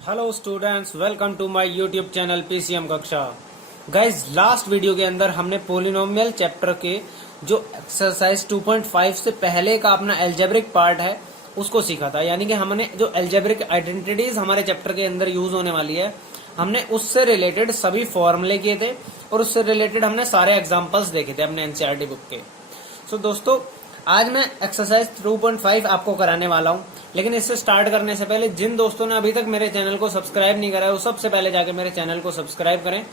Hello students, welcome to my YouTube channel PCM कक्षा। Guys, last video के अंदर हमने पोलिनोमियल चैप्टर के जो एक्सरसाइज 2.5 से पहले का अपना एल्जेब्रिक पार्ट है उसको सीखा था। यानी कि हमने जो एल्जेब्रिक आइडेंटिटीज हमारे चैप्टर के अंदर यूज होने वाली है, हमने उससे रिलेटेड सभी फॉर्मूले किए थे और उससे रिलेटेड हमने सारे एग्जाम्पल्स देखे थे अपने एनसीईआरटी बुक के। सो दोस्तों, आज मैं एक्सरसाइज 2.5 आपको कराने वाला हूं। लेकिन इससे स्टार्ट करने से पहले जिन दोस्तों ने अभी तक मेरे चैनल को सब्सक्राइब नहीं करा है, वो सबसे पहले जाके मेरे चैनल को सब्सक्राइब करें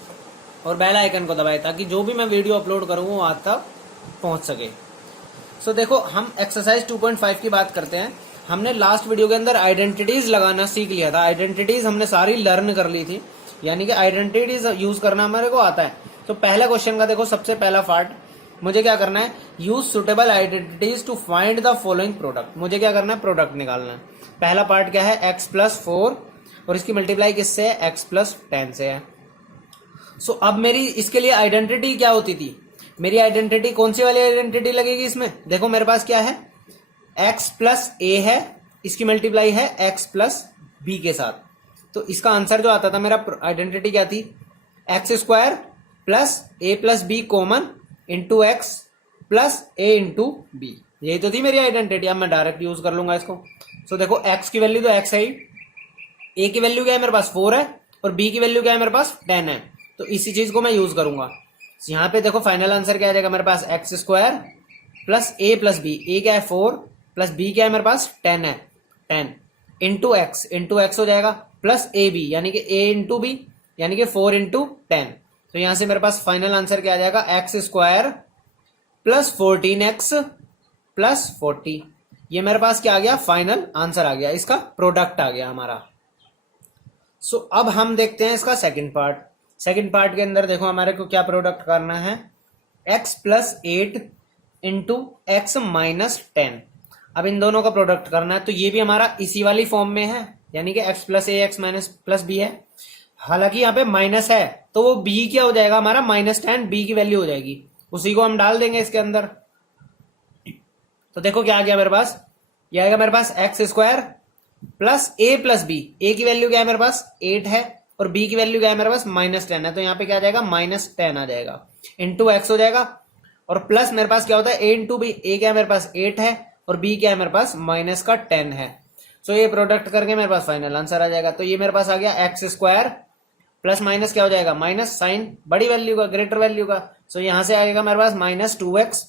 और बेल आइकन को दबाएं ताकि जो भी मैं वीडियो अपलोड करूं वो आप तक पहुंच सके। सो देखो, हम एक्सरसाइज 2.5 की बात करते हैं। हमने लास्ट वीडियो के अंदर आइडेंटिटीज लगाना सीख लिया था। आइडेंटिटीज हमने सारी लर्न कर ली थी, यानी कि आइडेंटिटीज यूज करना हमारे को आता है। तो पहला क्वेश्चन का देखो, सबसे पहला पार्ट मुझे क्या करना है, use suitable identities to find the following product. मुझे क्या करना है, प्रोडक्ट निकालना है। पहला पार्ट क्या है, x+4 और इसकी मल्टीप्लाई किससे है, x+10 से है। सो अब मेरी इसके लिए आइडेंटिटी क्या होती थी, मेरी आइडेंटिटी कौन सी वाली आइडेंटिटी लगेगी इसमें। देखो मेरे पास क्या है, x+a है, इसकी मल्टीप्लाई है x+b के साथ। तो इसका आंसर जो आता था मेरा, आइडेंटिटी क्या थी, x² plus a+b common into x plus a into b. यही तो थी मेरी आइडेंटिटी। अब मैं डायरेक्ट यूज कर लूंगा इसको। सो देखो, x की वैल्यू तो x है ही, a की वैल्यू क्या है मेरे पास 4 है और b की वैल्यू क्या है मेरे पास 10 है। तो इसी चीज को मैं यूज करूंगा। यहाँ पे देखो फाइनल आंसर क्या आ जाएगा मेरे पास, x² प्लस a+b। a क्या है 4 प्लस b क्या है मेरे पास 10 है, 10 इंटू एक्स हो जाएगा प्लस ए बी, यानी कि a इंटू बी, यानी कि 4 इंटू 10। तो यहां से मेरे पास फाइनल आंसर क्या आ जाएगा, x² प्लस 14x प्लस 40। ये मेरे पास क्या आ गया, फाइनल आंसर आ गया, इसका प्रोडक्ट आ गया हमारा। सो अब हम देखते हैं इसका सेकंड पार्ट। सेकंड पार्ट के अंदर देखो हमारे को क्या प्रोडक्ट करना है, x+8 इंटू x-10। अब इन दोनों का प्रोडक्ट करना है, तो ये भी हमारा इसी वाली फॉर्म में है, यानी कि x+a x-+b है। हालांकि यहाँ पे माइनस है, तो वो b क्या हो जाएगा हमारा, -10 b की वैल्यू हो जाएगी, उसी को हम डाल देंगे इसके अंदर। तो देखो क्या आ गया मेरे पास, ये आएगा मेरे पास x² प्लस a+b। a की वैल्यू क्या है मेरे पास 8 है और b की वैल्यू क्या है मेरे पास -10 है। तो यहाँ पे क्या आ जाएगा, -10 आ जाएगा, इंटू एक्स हो जाएगा और प्लस मेरे पास क्या होता है a इंटू बी। a क्या है मेरे पास 8 है और b क्या है मेरे पास -10 है। सो ये प्रोडक्ट करके मेरे पास फाइनल आंसर आ जाएगा। तो ये मेरे पास आ गया x² प्लस माइनस क्या हो जाएगा, माइनस साइन बड़ी वैल्यू का, ग्रेटर वैल्यू का। सो यहां से आएगा मेरे पास -2x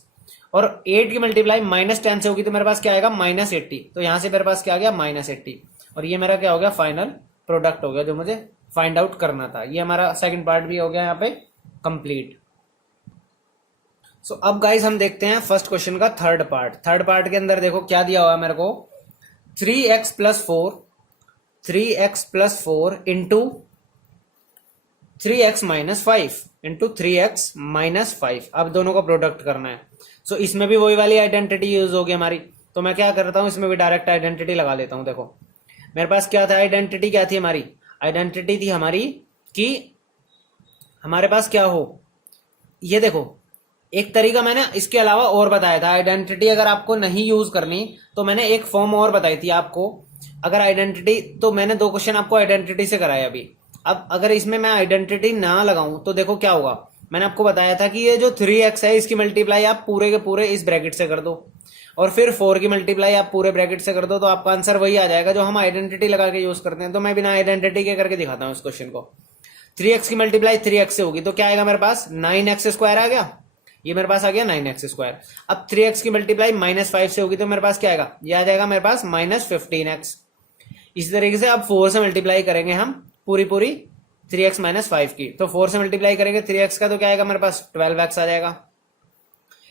और 8 की मल्टीप्लाई -10 से होगी तो मेरे पास क्या आएगा, -80। तो यहां से मेरे पास क्या आ गया, -80। और ये मेरा क्या हो गया, फाइनल प्रोडक्ट हो गया जो मुझे फाइंड आउट करना था। ये हमारा सेकंड पार्ट भी हो गया यहाँ पे कंप्लीट। सो अब गाइस हम देखते हैं फर्स्ट क्वेश्चन का थर्ड पार्ट। थर्ड पार्ट के अंदर देखो क्या दिया हुआ है मेरे को, 3x+4 into 3x-5 into 3x-5। अब दोनों का प्रोडक्ट करना है। सो इसमें भी वही वाली आइडेंटिटी यूज होगी हमारी। तो मैं क्या करता हूं, इसमें भी डायरेक्ट आइडेंटिटी लगा लेता हूं। देखो मेरे पास क्या था, आइडेंटिटी क्या थी हमारी, आइडेंटिटी थी हमारी कि हमारे पास क्या हो, ये देखो एक तरीका मैंने इसके अलावा और बताया था। आइडेंटिटी अगर आपको नहीं यूज करनी तो मैंने एक फॉर्म और बताई थी आपको। अगर आइडेंटिटी, तो मैंने 2 क्वेश्चन आपको आइडेंटिटी से कराए अभी। अब अगर इसमें मैं आइडेंटिटी ना लगाऊं तो देखो क्या होगा, मैंने आपको बताया था कि ये जो 3x है इसकी मल्टीप्लाई आप पूरे के पूरे इस ब्रैकेट से कर दो और फिर 4 की मल्टीप्लाई आप पूरे ब्रैकेट से कर दो, तो आपका आंसर वही आ जाएगा जो हम आइडेंटिटी लगा के यूज करते हैं। तो मैं बिना आइडेंटिटी के करके दिखाता हूँ इस क्वेश्चन को। 3x की मल्टीप्लाई 3x से होगी तो क्या आएगा मेरे पास, 9x² आ गया, ये मेरे पास आ गया 9x²। अब 3x की मल्टीप्लाई -5 से होगी तो मेरे पास क्या आएगा, ये आ जाएगा मेरे पास -15x। इसी तरीके से अब 4 से मल्टीप्लाई करेंगे हम पूरी 3x-5 की, तो 4 से मल्टीप्लाई करेंगे 3x का तो क्या आएगा मेरे पास 12x आ जाएगा।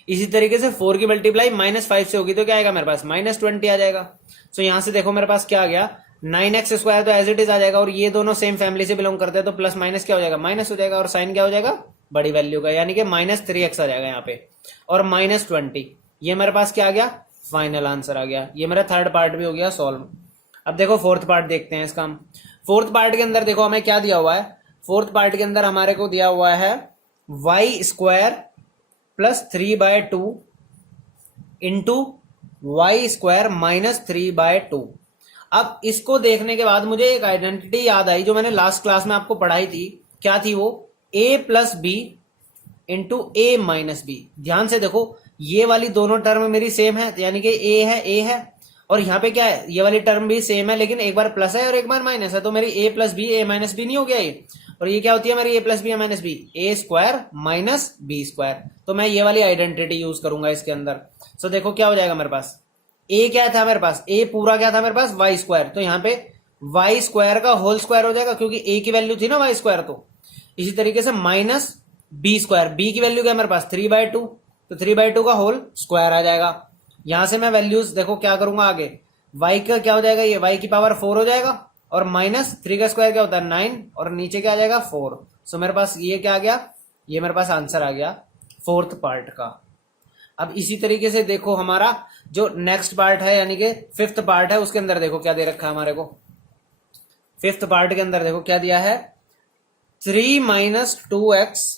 इसी तरीके से 4 की मल्टीप्लाई -5 से होगी तो क्या आएगा मेरे पास -20 आ जाएगा। सो यहां से देखो मेरे पास क्या आ गया, 9x² तो एज इट इज आ जाएगा और ये दोनों सेम फैमिली से बिलोंग करते हैं तो प्लस माइनस क्या हो जाएगा, माइनस हो जाएगा और साइन क्या हो जाएगा, बड़ी वैल्यू का, यानी कि -3x आ जाएगा यहाँ पे और -20। ये मेरे पास क्या आ गया, फाइनल आंसर आ गया। ये मेरा थर्ड पार्ट भी हो गया सॉल्व। अब देखो फोर्थ पार्ट देखते हैं इसका। फोर्थ पार्ट के अंदर देखो हमें क्या दिया हुआ है, फोर्थ पार्ट के अंदर हमारे को दिया हुआ है y² प्लस 3/2 इंटू y² -3/2। अब इसको देखने के बाद मुझे एक आइडेंटिटी याद आई जो मैंने लास्ट क्लास में आपको पढ़ाई थी। क्या थी वो? a plus B into A minus B. ध्यान से देखो, ये वाली दोनों टर्म मेरी सेम है, यानी कि ए है और यहाँ पे क्या है, ये वाली टर्म भी सेम है, लेकिन एक बार प्लस है और एक बार माइनस है, तो मेरी ए प्लस बी ए माइनस बी नहीं हो गया ये? और ये क्या होती है मेरी ए प्लस बी ए माइनस बी? ए स्क्वायर माइनस बी स्क्वायर। तो मैं ये वाली आइडेंटिटी यूज करूंगा इसके अंदर। सो देखो क्या हो जाएगा मेरे पास, ए क्या था मेरे पास, ए पूरा क्या था मेरे पास, वाई स्क्वायर। तो यहाँ पे वाई स्क्वायर का होल स्क्वायर हो जाएगा, क्योंकि ए की वैल्यू थी ना वाई स्क्वायर। तो इसी तरीके से माइनस बी स्क्वायर, बी की वैल्यू क्या है मेरे पास, 3/2, तो 3/2 का होल स्क्वायर आ जाएगा। यहां से मैं वैल्यूज देखो क्या करूंगा आगे, y का क्या हो जाएगा, ये y की पावर 4 हो जाएगा, और माइनस 3 का स्क्वायर क्या होता है 9, और नीचे क्या आ जाएगा 4। सो मेरे पास ये क्या आ गया, ये मेरे पास आंसर आ गया फोर्थ पार्ट का। अब इसी तरीके से देखो हमारा जो नेक्स्ट पार्ट है, यानी कि फिफ्थ पार्ट है, उसके अंदर देखो क्या दे रखा है हमारे को। फिफ्थ पार्ट के अंदर देखो क्या दिया है, 3 minus 2x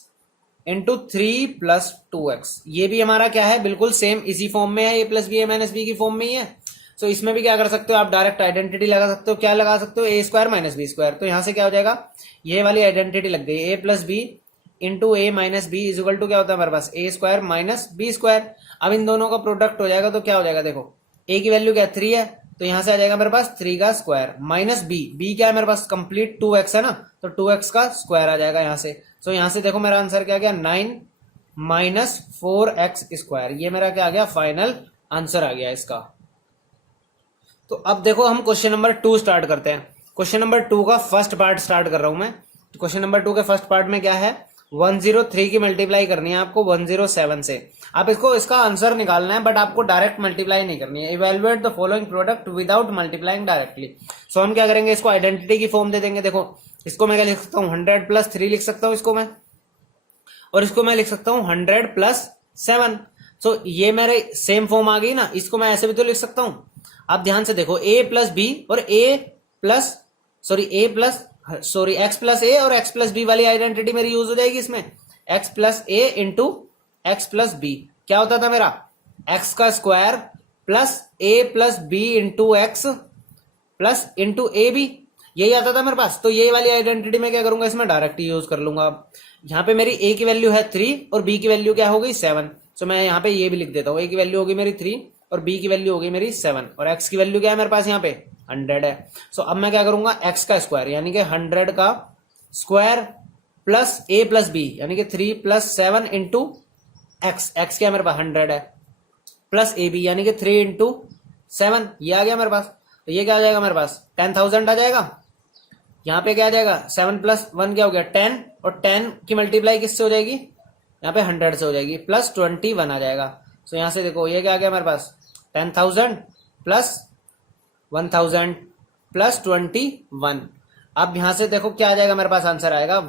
into 3 plus 2x। ये भी हमारा क्या है, बिल्कुल सेम इसी फॉर्म में है, ए प्लस बी ए माइनस बी की फॉर्म में ही है। सो इसमें भी क्या कर सकते हो आप, डायरेक्ट आइडेंटिटी लगा सकते हो। क्या लगा सकते हो, ए स्क्वायर माइनस बी स्क्वायर। तो यहां से क्या हो जाएगा, ये वाली आइडेंटिटी लग गई, a plus B into A minus b is equal to क्या होता है हमारे पास, a square minus b square. अब इन दोनों का प्रोडक्ट हो जाएगा तो क्या हो जाएगा, देखो ए की वैल्यू क्या है 3 है, तो यहां से आ जाएगा मेरे पास 3 का स्क्वायर माइनस बी क्या है मेरे पास, कंप्लीट 2x है ना, तो 2x का स्क्वायर आ जाएगा यहां से। सो यहां से देखो मेरा आंसर क्या गया, 9 माइनस 4x स्क्वायर। ये मेरा क्या आ गया, फाइनल आंसर आ गया इसका। तो अब देखो हम क्वेश्चन नंबर 2 स्टार्ट करते हैं। क्वेश्चन नंबर 2 का फर्स्ट पार्ट स्टार्ट कर रहा हूं मैं। तो क्वेश्चन नंबर 2 के फर्स्ट पार्ट में क्या है, 103 की मल्टीप्लाई करनी है आपको 107 से। आप इसको इसका आंसर निकालना है, बट आपको डायरेक्ट मल्टीप्लाई नहीं करनी है। Evaluate the following product without multiplying directly. So हम क्या करेंगे, इसको आइडेंटिटी की फॉर्म दे देंगे। देखो इसको मैं क्या लिख सकता हूँ, 100 प्लस 3 लिख सकता हूँ इसको मैं, और इसको मैं लिख सकता हूँ 100 प्लस 7। सो ये मेरे सेम फॉर्म आ गई ना, इसको मैं ऐसे भी तो लिख सकता हूँ। आप ध्यान से देखो, ए प्लस बी और एक्स प्लस ए और एक्स प्लस बी वाली आइडेंटिटी मेरी यूज हो जाएगी इसमें। X plus a into x plus b क्या होता था मेरा, एक्स का square plus a plus B into x plus into a b, यही आता था मेरे पास। तो ये वाली आइडेंटिटी में क्या करूंगा, इसमें डायरेक्ट यूज कर लूंगा। अब यहाँ पे मेरी ए की वैल्यू है 3 और बी की वैल्यू क्या हो गई 7। सो मैं यहाँ पे ये भी लिख देता हूँ, ए की वैल्यू होगी मेरी 3 और बी की वैल्यू होगी मेरी 7, और एक्स की वैल्यू क्या है मेरे पास यहाँ पे 100 है। सो अब मैं क्या करूंगा, एक्स का स्क्वायर यानी कि 100 का square plus a plus B यानी कि 3 प्लस 7 इंटू एक्स क्या है मेरे पास 100 है, प्लस ए बी यानी कि 3 इंटू 7, ये आ गया मेरे पास। तो ये क्या आ जाएगा मेरे पास 10,000 आ जाएगा। यहाँ पे क्या आ जाएगा 7 प्लस 1 क्या हो गया 10, और 10 की मल्टीप्लाई किससे हो जाएगी, यहाँ पे 100 से हो जाएगी, प्लस 21 आ जाएगा। सो यहाँ से देखो ये क्या आ गया मेरे पास 10,000 प्लस 1,000 प्लस 21। अब यहां से देखो क्या आ जाएगा मेरे पास, आंसर आएगा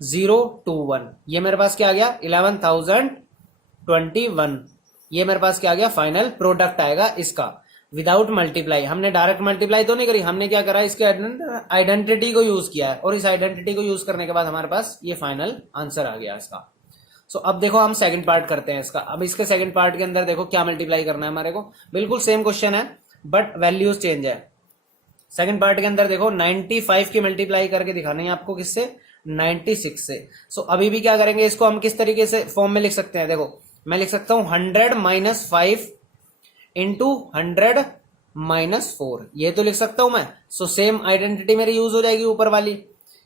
11021। ये मेरे पास क्या आ गया 11,021। ये मेरे पास क्या आ गया, फाइनल प्रोडक्ट आएगा इसका विदाउट मल्टीप्लाई। हमने डायरेक्ट मल्टीप्लाई तो नहीं करी, हमने क्या करा, इसके आइडेंटिटी को यूज किया है, और इस आइडेंटिटी को यूज करने के बाद हमारे पास ये फाइनल आंसर आ गया इसका। सो अब देखो हम सेकंड पार्ट करते हैं इसका। अब इसके सेकंड पार्ट के अंदर देखो क्या मल्टीप्लाई करना है हमारे को, बिल्कुल सेम क्वेश्चन है बट वैल्यूज चेंज है। सेकंड पार्ट के अंदर देखो 95 की मल्टीप्लाई करके दिखाना है आपको, किससे 96 से। सो अभी भी क्या करेंगे, इसको हम किस तरीके से फॉर्म में लिख सकते हैं, देखो मैं लिख सकता हूं 100 माइनस 5 इंटू 100 माइनस 4, ये तो लिख सकता हूं मैं। सो सेम आइडेंटिटी मेरी यूज हो जाएगी ऊपर वाली।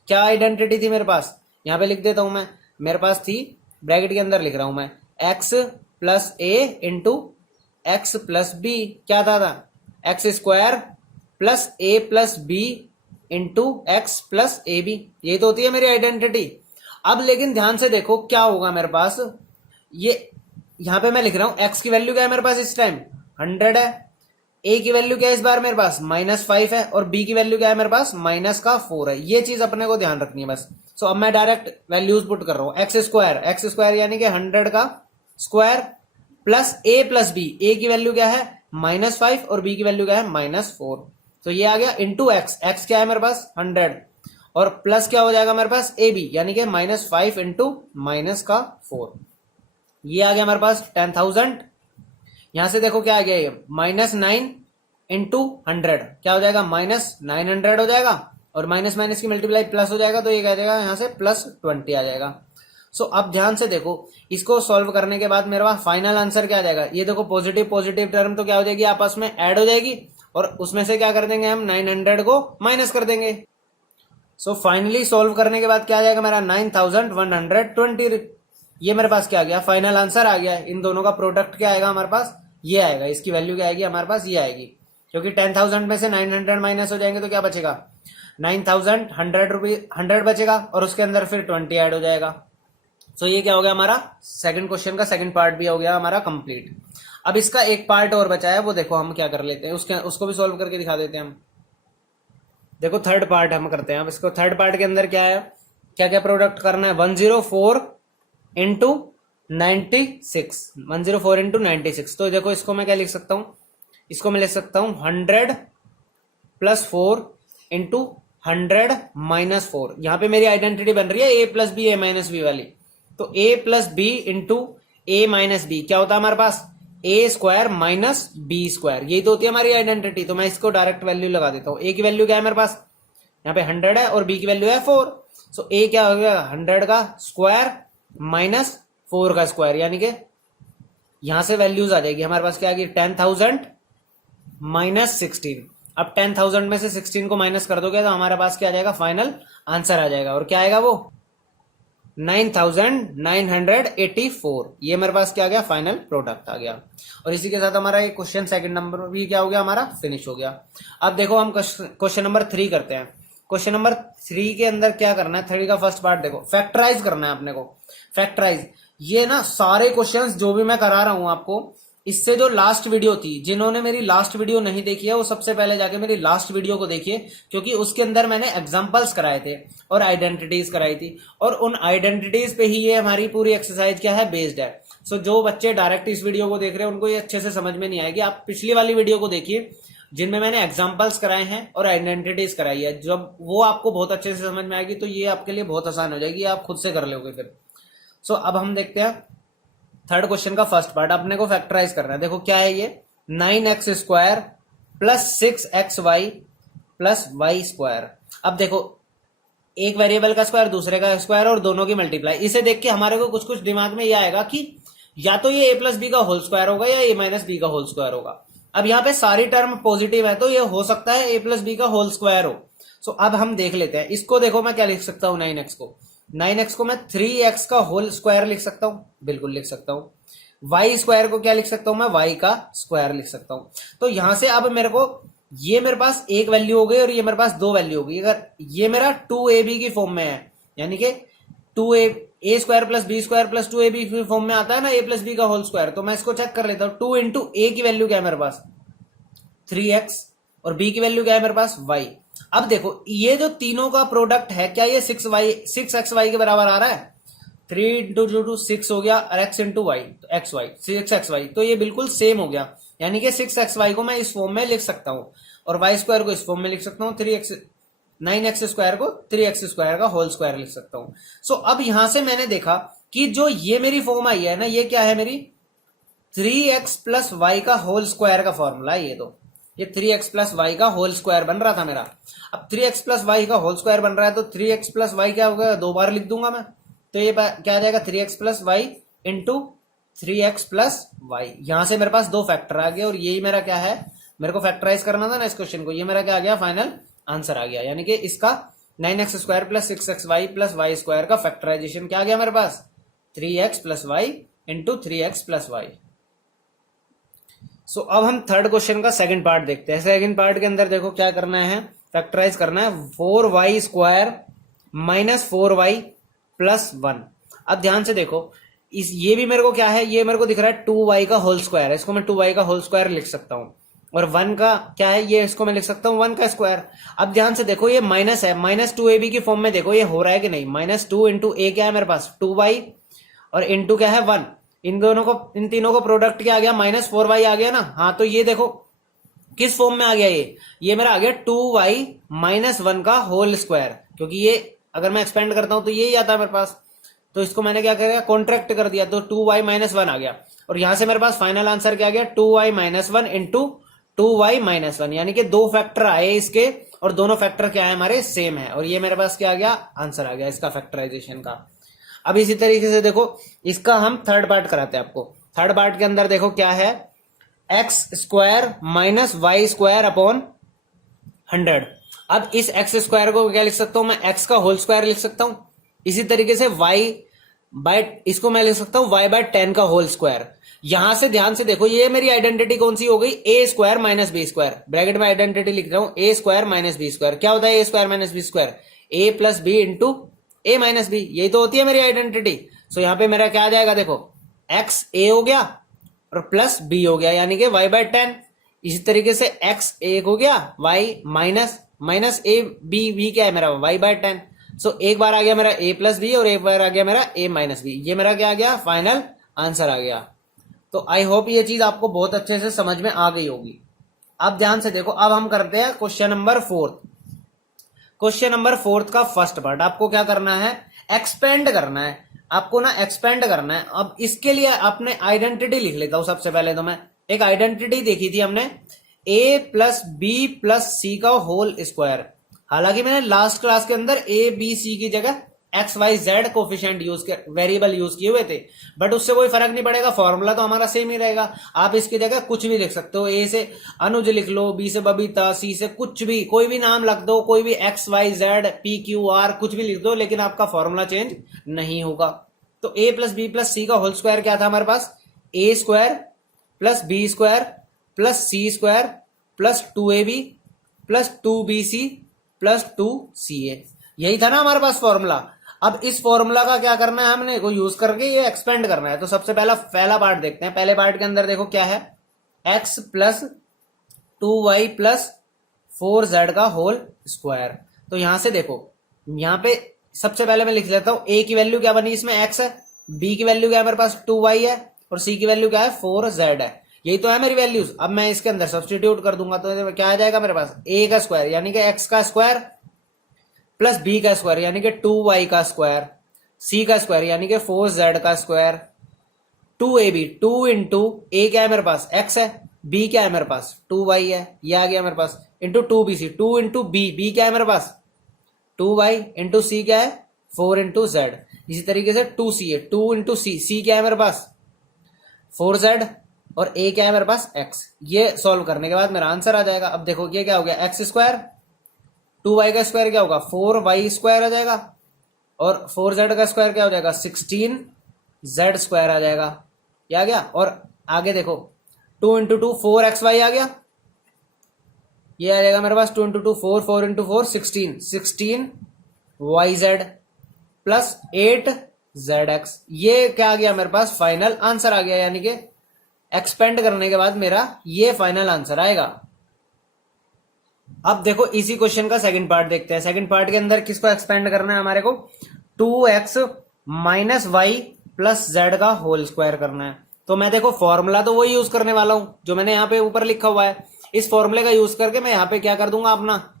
क्या आइडेंटिटी थी मेरे पास, यहां पे लिख देता हूं मैं, मेरे पास थी ब्रैकेट के अंदर लिख रहा हूं मैं, x plus a into x plus b, क्या था x square plus a plus B into x plus a b, यही तो होती है मेरी आइडेंटिटी। अब लेकिन ध्यान से देखो क्या होगा मेरे पास, ये यहां पे मैं लिख रहा हूं एक्स की वैल्यू क्या है मेरे पास इस टाइम 100 है, ए की वैल्यू क्या है इस बार मेरे पास -5 है, और बी की वैल्यू क्या है मेरे पास -4 है। ये चीज अपने को ध्यान रखनी है बस। सो अब मैं डायरेक्ट वैल्यूज पुट कर रहा हूं, एक्स स्क्वायर यानी कि 100 का square plus a plus B, ए की वैल्यू क्या है -5 और बी की वैल्यू क्या है -4। तो ये आ गया इंटू एक्स क्या है मेरे पास 100, और प्लस क्या हो जाएगा मेरे पास ए बी यानी कि -5 इंटू -4, ये आ गया मेरे पास 10,000। यहां से देखो क्या आ गया, ये -9 इंटू 100 क्या हो जाएगा, -900 हो जाएगा, और माइनस माइनस की मल्टीप्लाई प्लस हो जाएगा, तो ये कह जाएगा यहाँ से +20 आ जाएगा। सो अब ध्यान से देखो, इसको सॉल्व करने के बाद मेरे पास फाइनल आंसर क्या आ जाएगा, ये देखो पॉजिटिव पॉजिटिव टर्म तो क्या हो जाएगी, आपस में ऐड हो जाएगी, और उसमें से क्या कर देंगे हम, 900 को माइनस कर देंगे। सो फाइनली सॉल्व करने के बाद क्या आ जाएगा मेरा, 9120, ये मेरे पास क्या आ गया, फाइनल आंसर आ गया। इन दोनों का प्रोडक्ट क्या आएगा हमारे पास, ये आएगा, इसकी वैल्यू क्या आएगी हमारे पास, ये आएगी, क्योंकि 10,000 में से 900 माइनस हो जाएंगे तो क्या बचेगा, 9,100 बचेगा, और उसके अंदर फिर 20 ऐड हो जाएगा। सो ये क्या हो गया हमारा, सेकंड क्वेश्चन का सेकंड पार्ट भी हो गया हमारा कंप्लीट। अब इसका एक पार्ट और बचा है, वो देखो हम क्या कर लेते हैं, उसको भी सॉल्व करके दिखा देते हैं हम। देखो थर्ड पार्ट हम करते हैं। अब इसको थर्ड पार्ट के अंदर क्या है, क्या क्या प्रोडक्ट करना है, 104 इंटू 96, 104 इंटू 96। तो देखो इसको मैं क्या लिख सकता हूं, इसको मैं लिख सकता हूं 100 प्लस 4 इंटू 100 माइनस 4। यहां पे मेरी आइडेंटिटी बन रही है a plus b, a minus b वाली। तो a plus B into a minus b क्या होता है हमारे पास, a square minus b square, यही तो होती है हमारी आइडेंटिटी। तो मैं इसको डायरेक्ट वैल्यू लगा देता हूं। a की वैल्यू क्या है मेरे पास, यहाँ पे 100 है, और b की वैल्यू है 4। सो a क्या हो गया, 100 का स्क्वायर माइनस 4 का स्क्वायर, यानी कि यहां से वैल्यूज आ जाएगी हमारे पास, क्या आ गई, 10,000 माइनस 16। अब 10,000 में से 16 को माइनस कर दोगे तो हमारे पास क्या आ जाएगा, फाइनल आंसर आ जाएगा। और क्या आएगा वो, 9,984। ये मेरे पास क्या आ गया, फाइनल प्रोडक्ट आ गया। और इसी के साथ हमारा ये क्वेश्चन सेकंड नंबर भी क्या हो गया, हमारा फिनिश हो गया। अब देखो हम क्वेश्चन नंबर 3 करते हैं। क्वेश्चन नंबर 3 के अंदर क्या करना है, 3 का फर्स्ट पार्ट देखो, फैक्टराइज करना है अपने को। फैक्टराइज, ये ना सारे क्वेश्चंस जो भी मैं करा रहा हूं आपको, इससे जो लास्ट वीडियो थी, जिन्होंने मेरी लास्ट वीडियो नहीं देखी है वो सबसे पहले जाके मेरी लास्ट वीडियो को देखिए, क्योंकि उसके अंदर मैंने एग्जांपल्स कराए थे और आइडेंटिटीज कराई थी, और उन आइडेंटिटीज पे ही ये हमारी पूरी एक्सरसाइज क्या है, बेस्ड है। सो जो बच्चे डायरेक्ट इस वीडियो को देख रहे हैं उनको ये अच्छे से समझ में नहीं आएगी। आप पिछली वाली वीडियो को देखिए जिनमें मैंने एग्जाम्पल्स कराए हैं और आइडेंटिटीज कराई है, जब वो आपको बहुत अच्छे से समझ में आएगी तो ये आपके लिए बहुत आसान हो जाएगी, आप खुद से कर लोगे फिर। सो अब हम देखते हैं थर्ड क्वेश्चन का फर्स्ट पार्ट। अपने को फैक्टराइज करना है। देखो क्या है ये, 9x square plus 6xy plus y square. अब देखो एक वेरिएबल का स्क्वायर, दूसरे का स्क्वायर, और दोनों की मल्टीप्लाई। इसे देख के हमारे को कुछ कुछ दिमाग में ये आएगा कि या तो ये a प्लस बी का होल स्क्वायर होगा या a माइनस बी का होल स्क्वायर होगा। अब यहाँ पे सारी टर्म पॉजिटिव है तो ये हो सकता है a प्लस बी का होल स्क्वायर हो। सो अब हम देख लेते हैं इसको। देखो मैं क्या लिख सकता हूँ, 9x को मैं 3x का होल स्क्वायर लिख सकता हूँ, बिल्कुल लिख सकता हूँ। y स्क्वायर को क्या लिख सकता हूँ मैं, y का स्क्वायर लिख सकता हूँ। तो यहां से अब मेरे को ये मेरे पास एक वैल्यू हो गई और ये मेरे पास दो वैल्यू हो गई। अगर ये मेरा 2ab की फॉर्म में है, यानी कि 2a square plus b square plus 2ab की फॉर्म में आता है ना, a प्लस बी का होल स्क्वायर, तो मैं इसको चेक कर लेता हूँ। 2 इंटू ए की वैल्यू क्या है मेरे पास, 3x, और b की वैल्यू क्या है मेरे पास, y। अब देखो ये जो तीनों का प्रोडक्ट है, क्या ये 6xy के बराबर आ रहा है, 3 इंटू 2 6 हो गया, और x इंटू वाई तो xy 6xy, तो ये बिल्कुल सेम हो गया। यानी कि 6xy को मैं इस फॉर्म में लिख सकता हूं और y स्क्वायर को इस फॉर्म में लिख सकता हूं, 9x स्क्वायर को 3x स्क्वायर का होल स्क्वायर लिख सकता हूं। सो अब यहां से मैंने देखा कि जो ये मेरी फॉर्म आई है ना, ये क्या है मेरी 3x प्लस वाई का होल स्क्वायर का फॉर्मूला है। ये 3x प्लस वाई का होल स्क्वायर बन रहा था मेरा। अब 3x प्लस वाई का होल स्क्वायर बन रहा है तो 3x प्लस वाई क्या होगा, दो बार लिख दूंगा मैं, तो ये क्या आ जाएगा 3x plus y into 3x plus y. यहां से मेरे पास दो फैक्टर आ गए और यही मेरा क्या है, मेरे को फैक्टराइज करना था ना इस क्वेश्चन को, ये मेरा क्या आ गया, फाइनल आंसर आ गया। यानी कि इसका 9x square plus 6xy plus y square का फैक्टराइजेशन क्या आ गया मेरे पास, 3x plus y into 3x plus y. So अब हम थर्ड क्वेश्चन का सेकंड पार्ट देखते हैं। सेकंड पार्ट के अंदर देखो क्या करना है, फैक्टराइज करना है 4y square minus 4y plus 1। अब ध्यान से देखो ये भी मेरे को क्या है, ये मेरे को दिख रहा है 2y का होल स्क्वायर है, इसको मैं 2y का होल स्क्वायर लिख सकता हूं। और 1 का क्या है, ये इसको मैं लिख सकता हूं 1 का स्क्वायर। अब ध्यान से देखो ये माइनस है, माइनस 2ab की फॉर्म में देखो ये हो रहा है कि नहीं, -2 इंटू ए क्या है मेरे पास 2y और इंटू क्या है 1, इन दोनों को, इन तीनों को प्रोडक्ट क्या आ गया, -4y आ गया ना। हाँ तो ये देखो किस फॉर्म में आ गया, ये मेरा आ गया 2y माइनस 1 का होल स्क्वायर, क्योंकि ये अगर मैं एक्सपेंड करता हूं तो यही आता है मेरे पास। तो इसको मैंने क्या किया, कॉन्ट्रैक्ट कर दिया, तो 2y माइनस 1 आ गया। और यहां से मेरे पास फाइनल आंसर क्या आ गया, 2y माइनस 1 इंटू 2y-1, यानी कि दो फैक्टर आए इसके और दोनों फैक्टर क्या है हमारे सेम है, और ये मेरे पास क्या आ गया, आंसर आ गया इसका फैक्टराइजेशन का। अब इसी तरीके से देखो इसका हम थर्ड पार्ट कराते हैं आपको। थर्ड पार्ट के अंदर देखो क्या है, x square minus y square upon 100। अब इस एक्स स्क्वायर को क्या लिख सकता हूं मैं, एक्स का होल स्क्वायर लिख सकता हूं। इसी तरीके से वाई बाय, इसको मैं लिख सकता हूं वाई बाय 10 का होल स्क्वायर। यहां से ध्यान से देखो ये मेरी आइडेंटिटी कौन सी हो गई, a square minus b square. Bracket में आइडेंटिटी लिख रहा हूं a square minus b square. क्या होता है a square minus b square, a plus B into A minus b, यही तो होती है मेरी आइडेंटिटी। सो यहां पे मेरा क्या आ जाएगा, देखो एक्स ए हो गया और प्लस बी हो गया, यानी कि वाई बाय 10। इसी तरीके से एक्स एक हो गया, y minus minus a b, b क्या है मेरा वाई बाय 10। सो एक बार आ गया मेरा ए प्लस बी और एक बार आ गया मेरा ए माइनस बी। ये मेरा क्या आ गया, फाइनल आंसर आ गया। तो आई होप ये चीज आपको बहुत अच्छे से समझ में आ गई होगी। अब ध्यान से देखो, अब हम करते हैं क्वेश्चन नंबर 4। क्वेश्चन नंबर 4 का फर्स्ट पार्ट आपको क्या करना है, एक्सपेंड करना है। आपको ना एक्सपेंड करना है। अब इसके लिए आपने आइडेंटिटी लिख लेता हूं। सबसे पहले तो मैं एक आइडेंटिटी देखी थी हमने, ए प्लस बी प्लस सी का होल स्क्वायर। हालांकि मैंने लास्ट क्लास के अंदर ए बी सी की जगह x y z coefficient use के वेरिएबल यूज किए हुए थे, बट उससे कोई फर्क नहीं पड़ेगा, फॉर्मूला तो हमारा सेम ही रहेगा। आप इसकी जगह कुछ भी लिख सकते हो, ए से अनुज लिख लो, बी से बबीता, सी से कुछ भी, कोई भी नाम रख दो, कोई भी x y z p q r कुछ भी लिख दो, लेकिन आपका फॉर्मूला चेंज नहीं होगा। तो a plus b plus c का होल स्क्वायर क्या था हमारे पास, a square plus b square plus c square plus 2ab plus 2bc plus 2ca, यही था ना हमारे पास फॉर्मूला। अब इस फॉर्मूला का क्या करना है, हमने को यूज करके ये एक्सपेंड करना है। तो सबसे पहला पार्ट देखते हैं। पहले पार्ट के अंदर देखो क्या है, x plus 2y plus 4z का होल स्क्वायर। तो यहां से देखो, यहां पे सबसे पहले मैं लिख लेता हूं, a की वैल्यू क्या बनी, इसमें x है, b की वैल्यू क्या है मेरे पास 2y है, और c की वैल्यू क्या है 4z है। यही तो है मेरी वैल्यूज। अब मैं इसके अंदर सब्स्टिट्यूट कर दूंगा तो क्या आ जाएगा मेरे पास, a का स्क्वायर यानी कि x का स्क्वायर प्लस बी का स्क्वायर यानी कि 2y का स्क्वायर, सी का स्क्वायर यानी कि 4z का स्क्वायर, 2ab 2 इंटू ए क्या है मेरे पास x है, b क्या है मेरे पास 2y है, ये आ गया मेरे पास, इंटू 2bc 2 इंटू b क्या है मेरे पास 2y इंटू c क्या है 4 इंटू z। इसी तरीके से 2c है, 2 इंटू c क्या है मेरे पास 4z और a क्या है मेरे पास x। ये सॉल्व करने के बाद मेरा आंसर आ जाएगा। अब देखो ये क्या हो गया, x स्क्वायर 2y का स्क्वायर क्या होगा 4y स्क्वायर आ जाएगा, और 4z का स्क्वायर क्या हो जाएगा 16z स्क्वायर आ जाएगा, ये आ गया। और आगे देखो 2 इंटू 2 4xy आ गया, ये आ जाएगा मेरे पास 2 इंटू 2 4 4 इंटू 4 16 प्लस 8zx। ये क्या आ गया मेरे पास, फाइनल आंसर आ गया, यानी कि एक्सपेंड करने के बाद मेरा ये फाइनल आंसर आएगा। अब देखो इसी क्वेश्चन का सेकंड पार्ट देखते हैं। सेकंड पार्ट के अंदर किसको एक्सपेंड करना है हमारे को, 2x minus y plus z का होल स्क्वायर करना है। तो मैं देखो फॉर्मूला तो वही यूज करने वाला हूं जो मैंने यहाँ पे ऊपर लिखा हुआ है। इस फॉर्मूले का यूज करके मैं यहाँ पे क्या कर दूंगा, अपना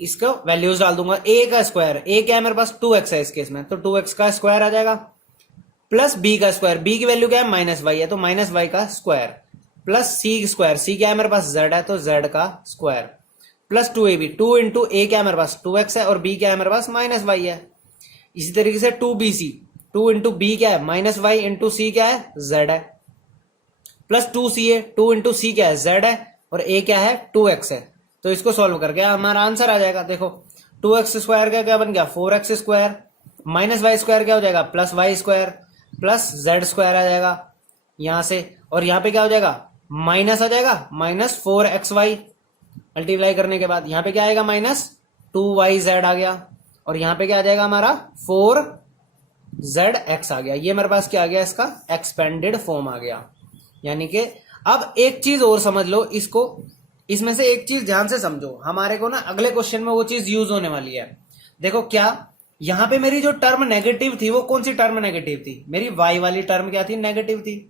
इसको वैल्यूज डाल दूंगा। ए का स्क्वायर, ए क्या है मेरे पास 2x है इस केस में, तो 2x का स्क्वायर आ जाएगा, प्लस बी का स्क्वायर, बी की वैल्यू क्या है माइनस वाई है, तो माइनस वाई का स्क्वायर, प्लस सी स्क्वायर, सी क्या है मेरे पास जेड है, तो जेड का स्क्वायर, प्लस 2ab 2 इंटू ए क्या है मेरे पास 2x है, और b क्या है मेरे पास माइनस वाई है। इसी तरीके से 2bc 2 इंटू बी क्या है माइनस वाई इंटू सी क्या है z है, प्लस 2ca 2 इंटू सी क्या है z है, और a क्या है 2x है। तो इसको सॉल्व करके हमारा आंसर आ जाएगा। देखो 2x स्क्वायर का क्या बन गया 4x square, minus y square क्या हो जाएगा plus y square, plus z square आ जाएगा यहां से, और यहां पे क्या हो जाएगा माइनस आ जाएगा माइनस 4xy, मल्टीप्लाई करने के बाद यहाँ पे क्या आएगा माइनस 2yz आ गया, और यहाँ पे क्या आ जाएगा हमारा 4zx आ गया। ये मेरे पास क्या आ गया, इसका एक्सपेंडेड फॉर्म आ गया। यानी कि अब एक चीज और समझ लो इसको, इसमें से एक चीज ध्यान से समझो, हमारे को ना अगले क्वेश्चन में वो चीज यूज होने वाली है। देखो क्या यहाँ पे मेरी जो टर्म नेगेटिव थी वो कौन सी टर्म नेगेटिव थी, मेरी y वाली टर्म क्या थी नेगेटिव थी।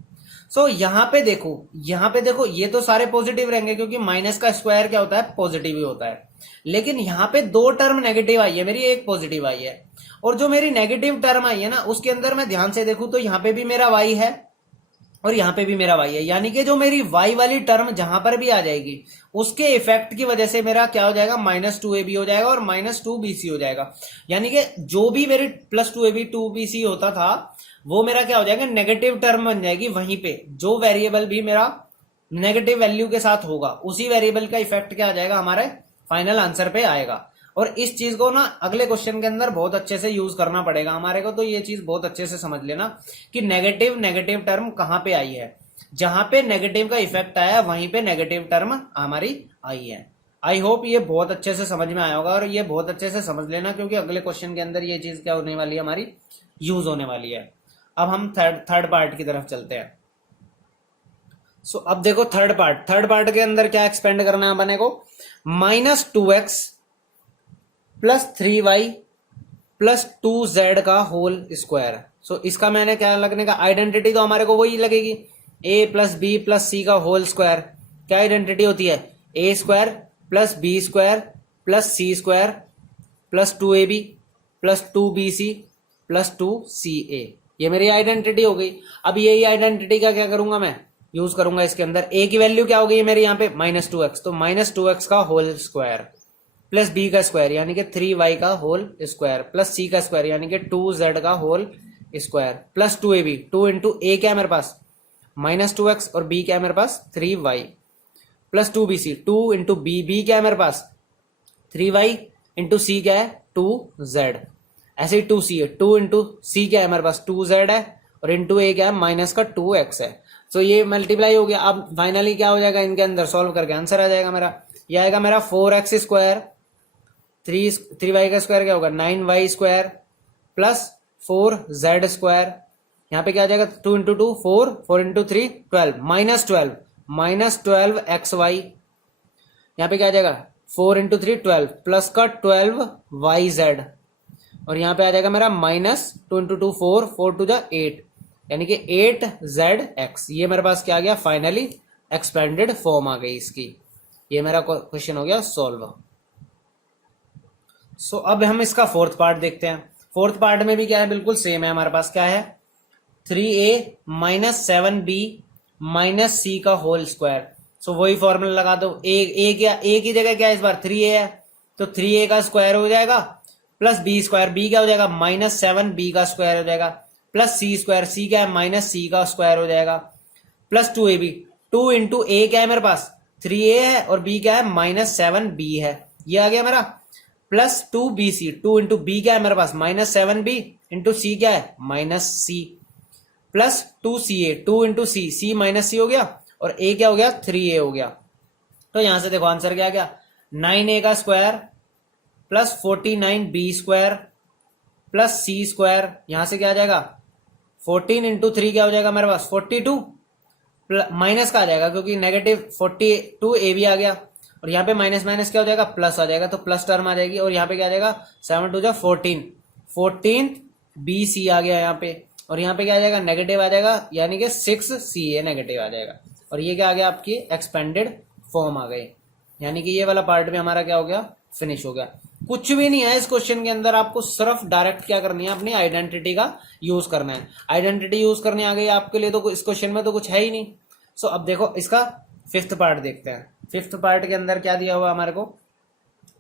सो यहाँ पे देखो ये तो सारे पॉजिटिव रहेंगे क्योंकि माइनस का स्क्वायर क्या होता है पॉजिटिव ही होता है, लेकिन यहाँ पे दो टर्म नेगेटिव आई है मेरी, एक पॉजिटिव आई है, और जो मेरी नेगेटिव टर्म आई है ना उसके अंदर मैं ध्यान से देखूं तो यहाँ पे भी मेरा y है और यहाँ पे भी मेरा y है, यानी कि जो मेरी y वाली टर्म जहां पर भी आ जाएगी उसके इफेक्ट की वजह से मेरा क्या हो जाएगा, -2ab हो जाएगा और -2bc हो जाएगा। यानी कि जो भी मेरे +2ab 2bc होता था वो मेरा क्या हो जाएगा, नेगेटिव टर्म बन जाएगी। वहीं पे जो वेरिएबल भी मेरा नेगेटिव वैल्यू के साथ होगा उसी वेरिएबल का इफेक्ट क्या आ जाएगा, हमारे फाइनल आंसर पे आएगा। और इस चीज को ना अगले क्वेश्चन के अंदर बहुत अच्छे से यूज करना पड़ेगा हमारे को। तो ये चीज बहुत अच्छे से समझ लेना कि नेगेटिव टर्म कहां पे आई है, जहां पे नेगेटिव का इफेक्ट आया वहीं पे नेगेटिव टर्म हमारी आई है। आई होप ये बहुत अच्छे से समझ में आया होगा और ये बहुत अच्छे से समझ लेना, क्योंकि अगले क्वेश्चन के अंदर ये चीज क्या होने वाली है, हमारी यूज होने वाली है। अब हम थर्ड पार्ट की तरफ चलते हैं। सो अब देखो थर्ड पार्ट के अंदर क्या एक्सपेंड करना है अपने को, -2x + 3y + 2z का होल स्क्वायर। सो इसका मैंने क्या लगने का, आइडेंटिटी तो हमारे को वही लगेगी, a + b + c का होल स्क्वायर। क्या आइडेंटिटी होती है, a² + b² + c² + 2ab + 2bc + 2ca। ये मेरी आइडेंटिटी हो गई। अब यही आइडेंटिटी का क्या करूंगा, मैं यूज करूंगा इसके अंदर। a की वैल्यू क्या हो गई मेरे यहाँ पे, -2x, तो -2x का होल स्क्वायर + b का स्क्वायर यानी कि 3y का होल स्क्वायर + c का स्क्वायर यानी कि 2z का whole square + 2ab। 2 into a क्या है मेरे पास, -2x, और b क्या है मेरे पास 3y + 2bc। 2 इंटू b क्या है मेरे पास 3y इंटू c क्या है 2z। ऐसे ही 2c है, 2 इंटू c क्या है हमारे पास 2z है, और इंटू a क्या है माइनस का 2x है। तो ये मल्टीप्लाई हो गया। अब फाइनली क्या हो जाएगा, इनके अंदर सॉल्व करके आंसर आ जाएगा मेरा। ये आएगा मेरा 4x² 3y का स्क्वायर क्या होगा 9y² + 4z²। यहाँ पे क्या आ जाएगा 2 इंटू 2 4, 4 इंटू 3 12, -12xy। यहाँ पे क्या आ जाएगा 4 इंटू 3 12 प्लस का 12yz, और यहाँ पे आ जाएगा मेरा -2 इंटू 2 4, 4 टू द 8 यानी कि 8zx। ये मेरे पास क्या आ गया, फाइनली एक्सपेंडेड फॉर्म आ गई इसकी। ये मेरा क्वेश्चन हो गया सॉल्व। सो अब हम इसका फोर्थ पार्ट देखते हैं। फोर्थ पार्ट में भी क्या है, बिल्कुल सेम है। हमारे पास क्या है 3a - 7b - c का होल स्क्वायर। सो वही फॉर्मूला लगा दो। a की जगह क्या है इस बार 3a है, तो 3a का स्क्वायर हो जाएगा + b², b क्या हो जाएगा -7b का स्क्वायर हो जाएगा + c², c क्या है -c का स्क्वायर हो जाएगा + 2ab। 2 इंटू a क्या है मेरे पास 3a है, और b क्या है -7b है। ये आ गया मेरा + 2bc। 2 इंटू b क्या है मेरे पास -7b इंटू c क्या है -c + 2ca। 2 into c, c -c हो गया, और a क्या हो गया 3a हो गया। तो यहां से देखो आंसर क्या आ गया 9a का स्क्वायर + 49b² + c²। यहां से क्या आ जाएगा 14 इंटू 3 क्या हो जाएगा मेरे पास 42, माइनस का आ जाएगा क्योंकि -42ab आ गया, और यहाँ पे माइनस माइनस क्या हो जाएगा प्लस आ जाएगा, तो प्लस टर्म आ जाएगी। और यहाँ पे क्या आ जाएगा 7 टू 14, 14 bc आ गया यहाँ पे, और यहाँ पे क्या आ जाएगा नेगेटिव आ जाएगा यानी कि 6ca नेगेटिव आ जाएगा। और ये क्या आ गया आपकी एक्सपेंडेड फॉर्म आ गए, यानी कि ये वाला पार्ट में हमारा क्या हो गया फिनिश हो गया। कुछ भी नहीं है इस क्वेश्चन के अंदर, आपको सिर्फ डायरेक्ट क्या करनी है अपनी आइडेंटिटी का यूज करना है। आइडेंटिटी यूज करनी आ गई आपके लिए, तो इस क्वेश्चन में तो कुछ है ही नहीं। सो अब देखो इसका फिफ्थ पार्ट देखते हैं। फिफ्थ पार्ट के अंदर क्या दिया हुआ हमारे को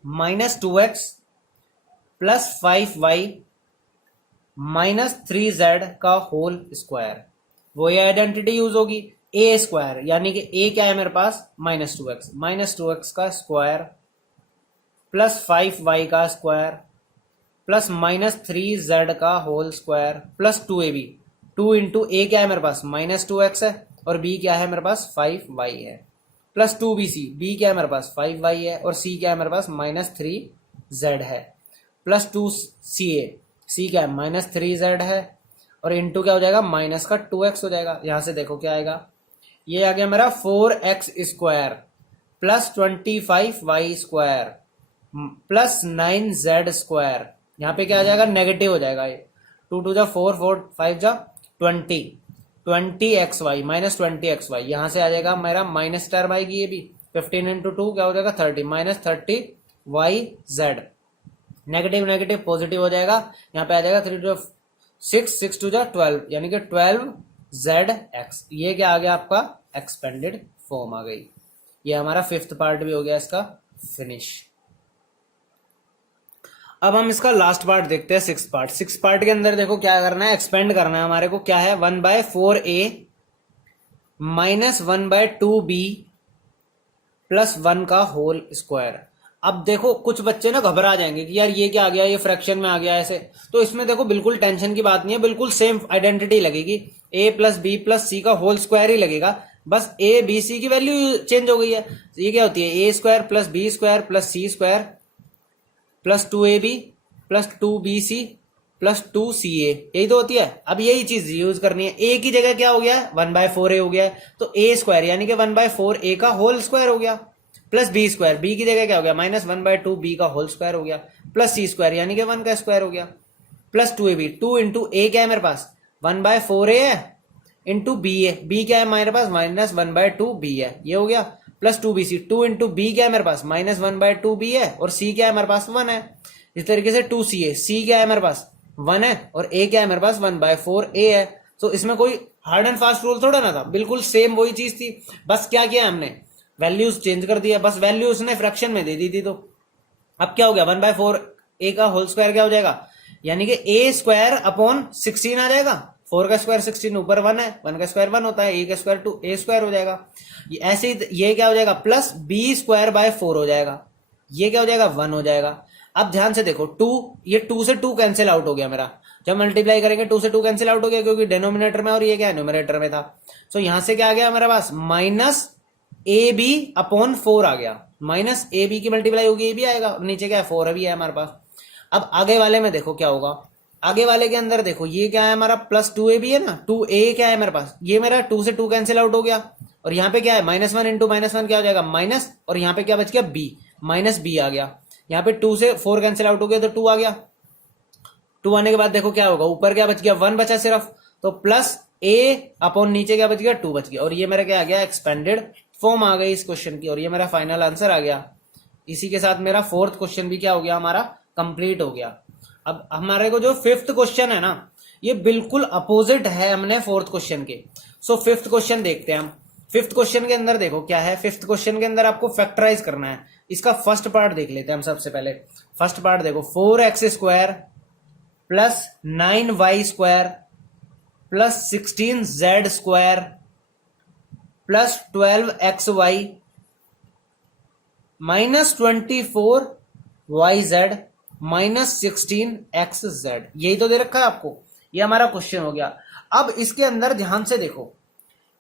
-2x + 5y - 3z का होल स्क्वायर। वही आइडेंटिटी यूज होगी a² यानी कि a क्या है मेरे पास -2x का स्क्वायर + 5y का स्क्वायर + -3z का whole square + 2ab। 2 into a क्या है मेरे पास -2x है, और b क्या है मेरे पास 5y है + 2bc। b क्या है मेरे पास 5y है, और c क्या है मेरे पास -3z है + 2ca। c क्या है -3z है, और इंटू क्या हो जाएगा माइनस का 2x हो जाएगा। यहां से देखो क्या आएगा, ये आ गया मेरा 4x² + 25y² + 9z²। यहाँ पे क्या आ जाएगा नेगेटिव हो जाएगा, ये 2 टू 4, 4 5 20, 20xy -20xy। यहाँ से आ जाएगा मेरा माइनस टर्म आएगी, ये भी 15 इंटू 2 क्या हो जाएगा 30 -30yz। नेगेटिव नेगेटिव पॉजिटिव हो जाएगा, यहाँ पे आ जाएगा 3 टू 6, 6 टू 12 यानी कि 12 जेड एक्स, ये क्या आ गया आपका एक्सपेंडेड फॉर्म आ गई। ये हमारा फिफ्थ पार्ट भी हो गया इसका फिनिश। अब हम इसका लास्ट पार्ट देखते हैं, सिक्स पार्ट। सिक्स पार्ट के अंदर देखो क्या करना है, एक्सपेंड करना है हमारे को। क्या है, 1/4a माइनस 1/2b प्लस 1 का होल स्क्वायर। अब देखो कुछ बच्चे ना घबरा जाएंगे कि यार ये क्या आ गया, ये फ्रैक्शन में आ गया ऐसे। तो इसमें देखो बिल्कुल टेंशन की बात नहीं है, बिल्कुल सेम आइडेंटिटी लगेगी, a plus b plus c का होल स्क्वायर ही लगेगा, बस a b c की वैल्यू चेंज हो गई है। ये क्या होती है, a square plus b square plus c square plus 2ab plus 2bc plus 2ca, यही तो होती है। अब यही चीज यूज करनी है, a की जगह क्या हो गया है, 1/4a हो गया है, तो a स्क्वायर यानी कि 1/4a का होल स्क्वायर हो गया, प्लस बी स्क्वायर, बी की जगह क्या हो गया, माइनस 1/2b का होल स्क्वायर हो गया, प्लस सी स्क्वायर यानी कि 1 का स्क्वायर हो गया, प्लस 2ab, 2 इंटू ए क्या है मेरे पास 1/4a है, इंटू बी है, बी क्या है मेरे पास माइनस 1/2b है, ये हो गया, प्लस 2bc, 2 इंटू बी क्या है मेरे पास माइनस 1/2b है, और सी क्या है मेरे पास 1 है। इस तरीके से 2ca, सी क्या है मेरे पास 1 है, और ए क्या है मेरे पास 1/4a है। तो इसमें कोई हार्ड एंड फास्ट रूल थोड़ा ना था, बिल्कुल सेम वही चीज थी, बस क्या किया हमने, वैल्यूज चेंज कर दिया, बस वैल्यू उसने फ्रैक्शन में दे दी थी। तो अब क्या हो गया, 1/4a का होल स्क्वायर क्या हो जाएगा, यानी कि a स्क्वायर अपॉन 16 आ जाएगा, 4 का स्क्वायर 16, ऊपर 1 है, 1 का स्क्वायर 1 होता है, a का स्क्वायर 2 a स्क्वायर हो जाएगा। ये ऐसे ही ये क्या हो जाएगा, प्लस b स्क्वायर बाय 4 हो जाएगा, ये क्या हो जाएगा 1 हो जाएगा। अब ध्यान से देखो 2, ये 2 से 2 कैंसिल आउट हो गया मेरा, जब मल्टीप्लाई करेंगे 2 से 2 कैंसिल आउट हो गया, क्योंकि डिनोमिनेटर में और ये क्या है न्यूमरेटर में था। सो यहां से क्या आ गया हमारे पास, माइनस ए बी अपॉन 4 आ गया, माइनस ए बी की मल्टीप्लाई होगी ए बी आएगा, और नीचे क्या है 4 भी है हमारे पास। अब आगे वाले में देखो क्या होगा, आगे वाले के अंदर देखो ये क्या है हमारा प्लस 2a भी है ना, 2a क्या है मेरे पास, ये मेरा 2 से 2 कैंसिल आउट हो गया, और यहाँ पे क्या है -1 इंटू -1 क्या हो जाएगा माइनस, और यहाँ पे क्या बच गया b, माइनस b आ गया, यहाँ पे 2 से 4 कैंसिल आउट हो गया तो 2 आ गया, 2 आने के बाद देखो क्या होगा, ऊपर क्या बच गया 1 बचा सिर्फ, तो प्लस a अपॉन नीचे क्या बच गया 2 बच गया, और ये मेरा क्या आ गया एक्सपेंडेड फॉर्म आ गई इस क्वेश्चन की, और ये मेरा फाइनल आंसर आ गया। इसी के साथ मेरा फोर्थ क्वेश्चन भी क्या हो गया हमारा कंप्लीट हो गया। अब हमारे को जो फिफ्थ क्वेश्चन है ना, ये बिल्कुल अपोजिट है हमने फोर्थ क्वेश्चन के। सो फिफ्थ क्वेश्चन देखते हैं हम। फिफ्थ क्वेश्चन के अंदर देखो क्या है, फिफ्थ क्वेश्चन के अंदर आपको फैक्टराइज करना है। इसका फर्स्ट पार्ट देख लेते हैं हम सबसे पहले। फर्स्ट पार्ट देखो, 4x square plus 9y square plus 16z square plus 12xy minus 24yz minus 16xz, यही तो दे रखा है आपको, ये हमारा क्वेश्चन हो गया। अब इसके अंदर ध्यान से देखो,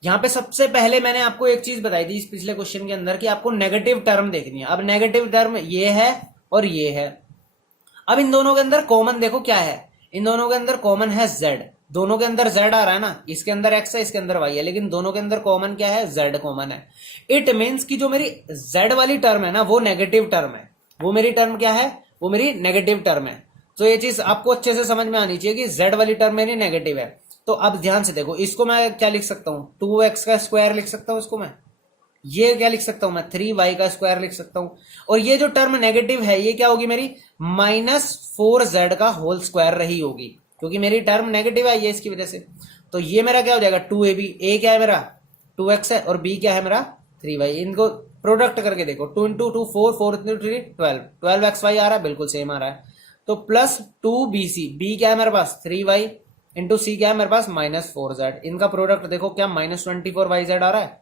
यहां पे सबसे पहले मैंने आपको एक चीज बताई थी इस पिछले क्वेश्चन के अंदर कि आपको नेगेटिव टर्म देखनी है। अब नेगेटिव टर्म ये है और ये है। अब इन दोनों के अंदर कॉमन देखो क्या है, इन दोनों के अंदर कॉमन है z, दोनों के अंदर z आ रहा है ना, इसके अंदर x है इसके अंदर y है, लेकिन दोनों के अंदर कॉमन क्या है, z कॉमन है। इट मीन्स कि जो मेरी z वाली टर्म है ना वो नेगेटिव टर्म है, वो मेरी टर्म क्या है, वो मेरी नेगेटिव टर्म है। तो ये चीज आपको अच्छे से समझ में आनी चाहिए कि z वाली टर्म मेरी नेगेटिव है। तो अब ध्यान से देखो, इसको मैं क्या लिख सकता हूं, 2x का स्क्वायर लिख सकता हूं इसको मैं, ये क्या लिख सकता हूं मैं 3y का स्क्वायर लिख सकता हूं, और ये जो टर्म नेगेटिव है ये क्या होगी मेरी -4z का होल स्क्वायर रही होगी, क्योंकि मेरी टर्म नेगेटिव है ये इसकी वजह से। तो ये मेरा क्या हो जाएगा 2ab, a क्या है मेरा 2x है और b क्या है मेरा 3y। इनको प्रोडक्ट करके देखो, 2 इंटू 2 4, 4 इंटू 3 12, 12xy आ रहा है, बिल्कुल सेम आ रहा है। तो प्लस 2bc, b क्या है मेरे पास 3y इंटू c क्या है मेरे पास -4z, इनका प्रोडक्ट देखो क्या -24yz आ रहा है,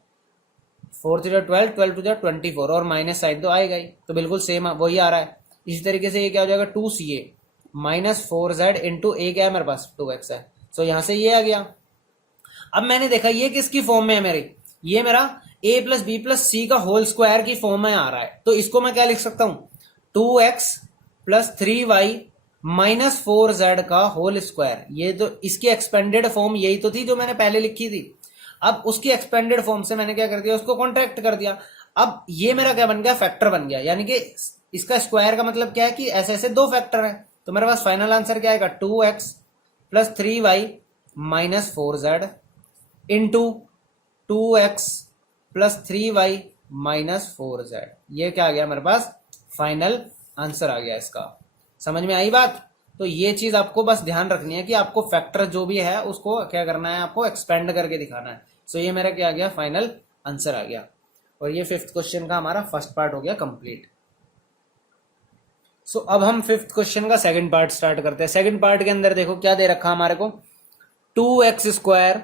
4 3 12, 12 2 24, और माइनस साइन तो आएगा ही, तो बिल्कुल सेम वही आ रहा है। इसी तरीके से ये क्या हो जाएगा 2ca -4z इंटू a क्या है मेरे पास 2x है। सो यहां से ये आ गया। अब मैंने देखा ये किसकी फॉर्म में है मेरी, ये मेरा a plus b plus c का होल स्क्वायर की फॉर्म में आ रहा है। तो इसको मैं क्या लिख सकता हूं 2x plus 3y minus 4z का होल स्क्वायर, ये तो इसकी एक्सपेंडेड फॉर्म यही तो थी जो मैंने पहले लिखी थी। अब उसकी एक्सपेंडेड फॉर्म से मैंने क्या कर दिया, उसको कॉन्ट्रैक्ट कर दिया। अब ये मेरा क्या बन गया फैक्टर बन गया, यानी कि इसका स्क्वायर का मतलब क्या है कि ऐसे ऐसे दो फैक्टर है। तो मेरे पास फाइनल आंसर क्या आएगा 2x plus 3y minus 4z into 2x plus 3y minus 4z, ये क्या आ गया मेरे पास फाइनल आंसर आ गया इसका। समझ में आई बात। तो ये चीज आपको बस ध्यान रखनी है कि आपको फैक्टर जो भी है उसको क्या करना है, आपको एक्सपेंड करके दिखाना है। सो ये मेरा क्या आ गया, फाइनल आंसर आ गया। और ये 5th क्वेश्चन का हमारा फर्स्ट पार्ट हो गया कंप्लीट। सो अब हम 5th क्वेश्चन का सेकंड पार्ट स्टार्ट करते हैं। सेकंड पार्ट के अंदर देखो क्या दे रखा हमारे को, 2x²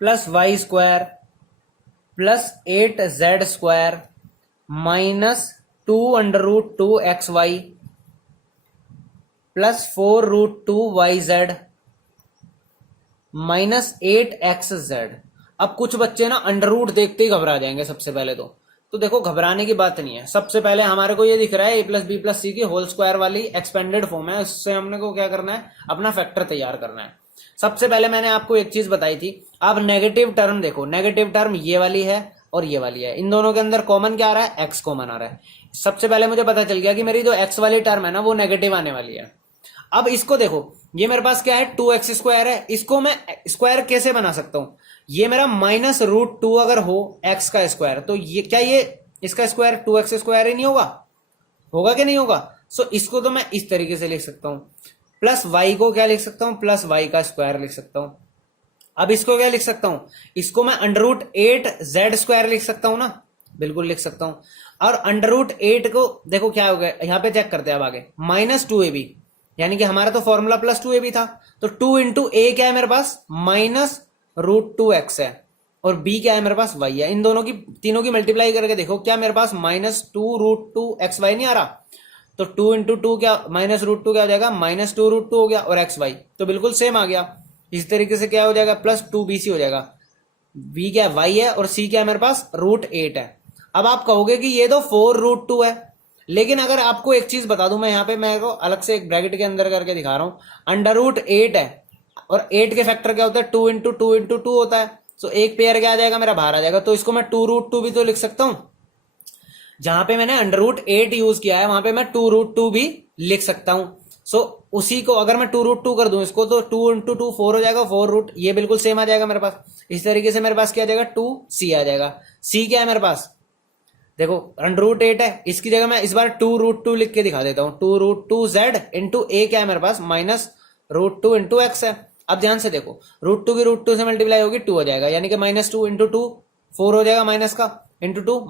plus y square plus 8z² minus 2√2xy plus 4√2yz minus 8xz। अब कुछ बच्चे ना अंडर रूट देखते ही घबरा जाएंगे सबसे पहले तो देखो घबराने की बात नहीं है। सबसे पहले हमारे को ये दिख रहा है a+b+c की होल स्क्वायर वाली एक्सपेंडेड फॉर्म है, उससे हमने को क्या करना है, अपना फैक्टर तैयार करना है। सबसे पहले मैंने आपको एक चीज बताई थी, आप नेगेटिव टर्म देखो, नेगेटिव टर्म ये वाली है और ये वाली है, इन दोनों के अंदर कॉमन क्या आ रहा है, x कॉमन आ रहा है। सबसे पहले मुझे पता चल गया कि मेरी जो x वाली टर्म है ना वो नेगेटिव आने वाली है। अब इसको देखो, ये मेरे पास क्या है, 2x² है, इसको मैं स्क्वायर कैसे बना सकता हूं, ये मेरा -√2 अगर हो x का स्क्वायर, तो ये क्या, ये इसका स्क्वायर 2x² ही नहीं होगा, होगा कि नहीं होगा। सो इसको तो मैं इस तरीके से लिख सकता हूं, प्लस y को क्या लिख सकता हूं, प्लस y का स्क्वायर लिख सकता हूं। अब इसको क्या लिख सकता हूं, इसको मैं √8z² लिख सकता हूं ना, बिल्कुल लिख सकता हूं। और √8 को देखो क्या हो गया, यहां पे चेक करते हैं अब आगे, -2ab, यानी कि हमारा तो फॉर्मूला +2ab था, तो 2 इंटू ए क्या है मेरे पास, -√2x है, और b क्या है मेरे पास, y है। इन दोनों की, तीनों की मल्टीप्लाई करके देखो, क्या मेरे पास -2√2xy नहीं आ रहा, तो 2 इंटू 2 क्या, -√2 क्या हो जाएगा, -2√2 हो गया, और xy तो बिल्कुल सेम आ गया। इस तरीके से क्या हो जाएगा, +2bc हो जाएगा, b क्या है, y है, और c क्या है मेरे पास, √8 है। अब आप कहोगे कि ये तो 4√2 है, लेकिन अगर आपको एक चीज बता दूं मैं, यहां पे मैं को अलग से एक ब्रैकेट के अंदर करके दिखा रहा हूं, √8 है, और 8 के फैक्टर क्या होता है, 2 इंटू 2 इंटू 2 होता है, सो एक पेयर क्या आ जाएगा मेरा, बाहर आ जाएगा, तो इसको मैं 2√2 भी तो लिख सकता हूं। जहां पे मैंने √8 यूज किया है वहां पे मैं 2√2 भी लिख सकता हूं। सो उसी को अगर मैं 2√2 कर दूं इसको, तो 2 इंटू 2 4 हो जाएगा, 4 ये बिल्कुल सेम आ जाएगा मेरे पास। इस तरीके से मेरे पास क्या आ जाएगा, 2c आ जाएगा। c क्या है मेरे पास, देखो √8 है, इसकी जगह मैं इस बार 2√2 लिख के दिखा देता हूं, 2√2z इंटू ए क्या है मेरे पास, -√2 इंटू एक्स है। अब ध्यान से देखो, √2 की √2 से मल्टीप्लाई होगी 2 हो जाएगा, यानी कि -2 इंटू 2 4 हो जाएगा, माइनस का इंटू 2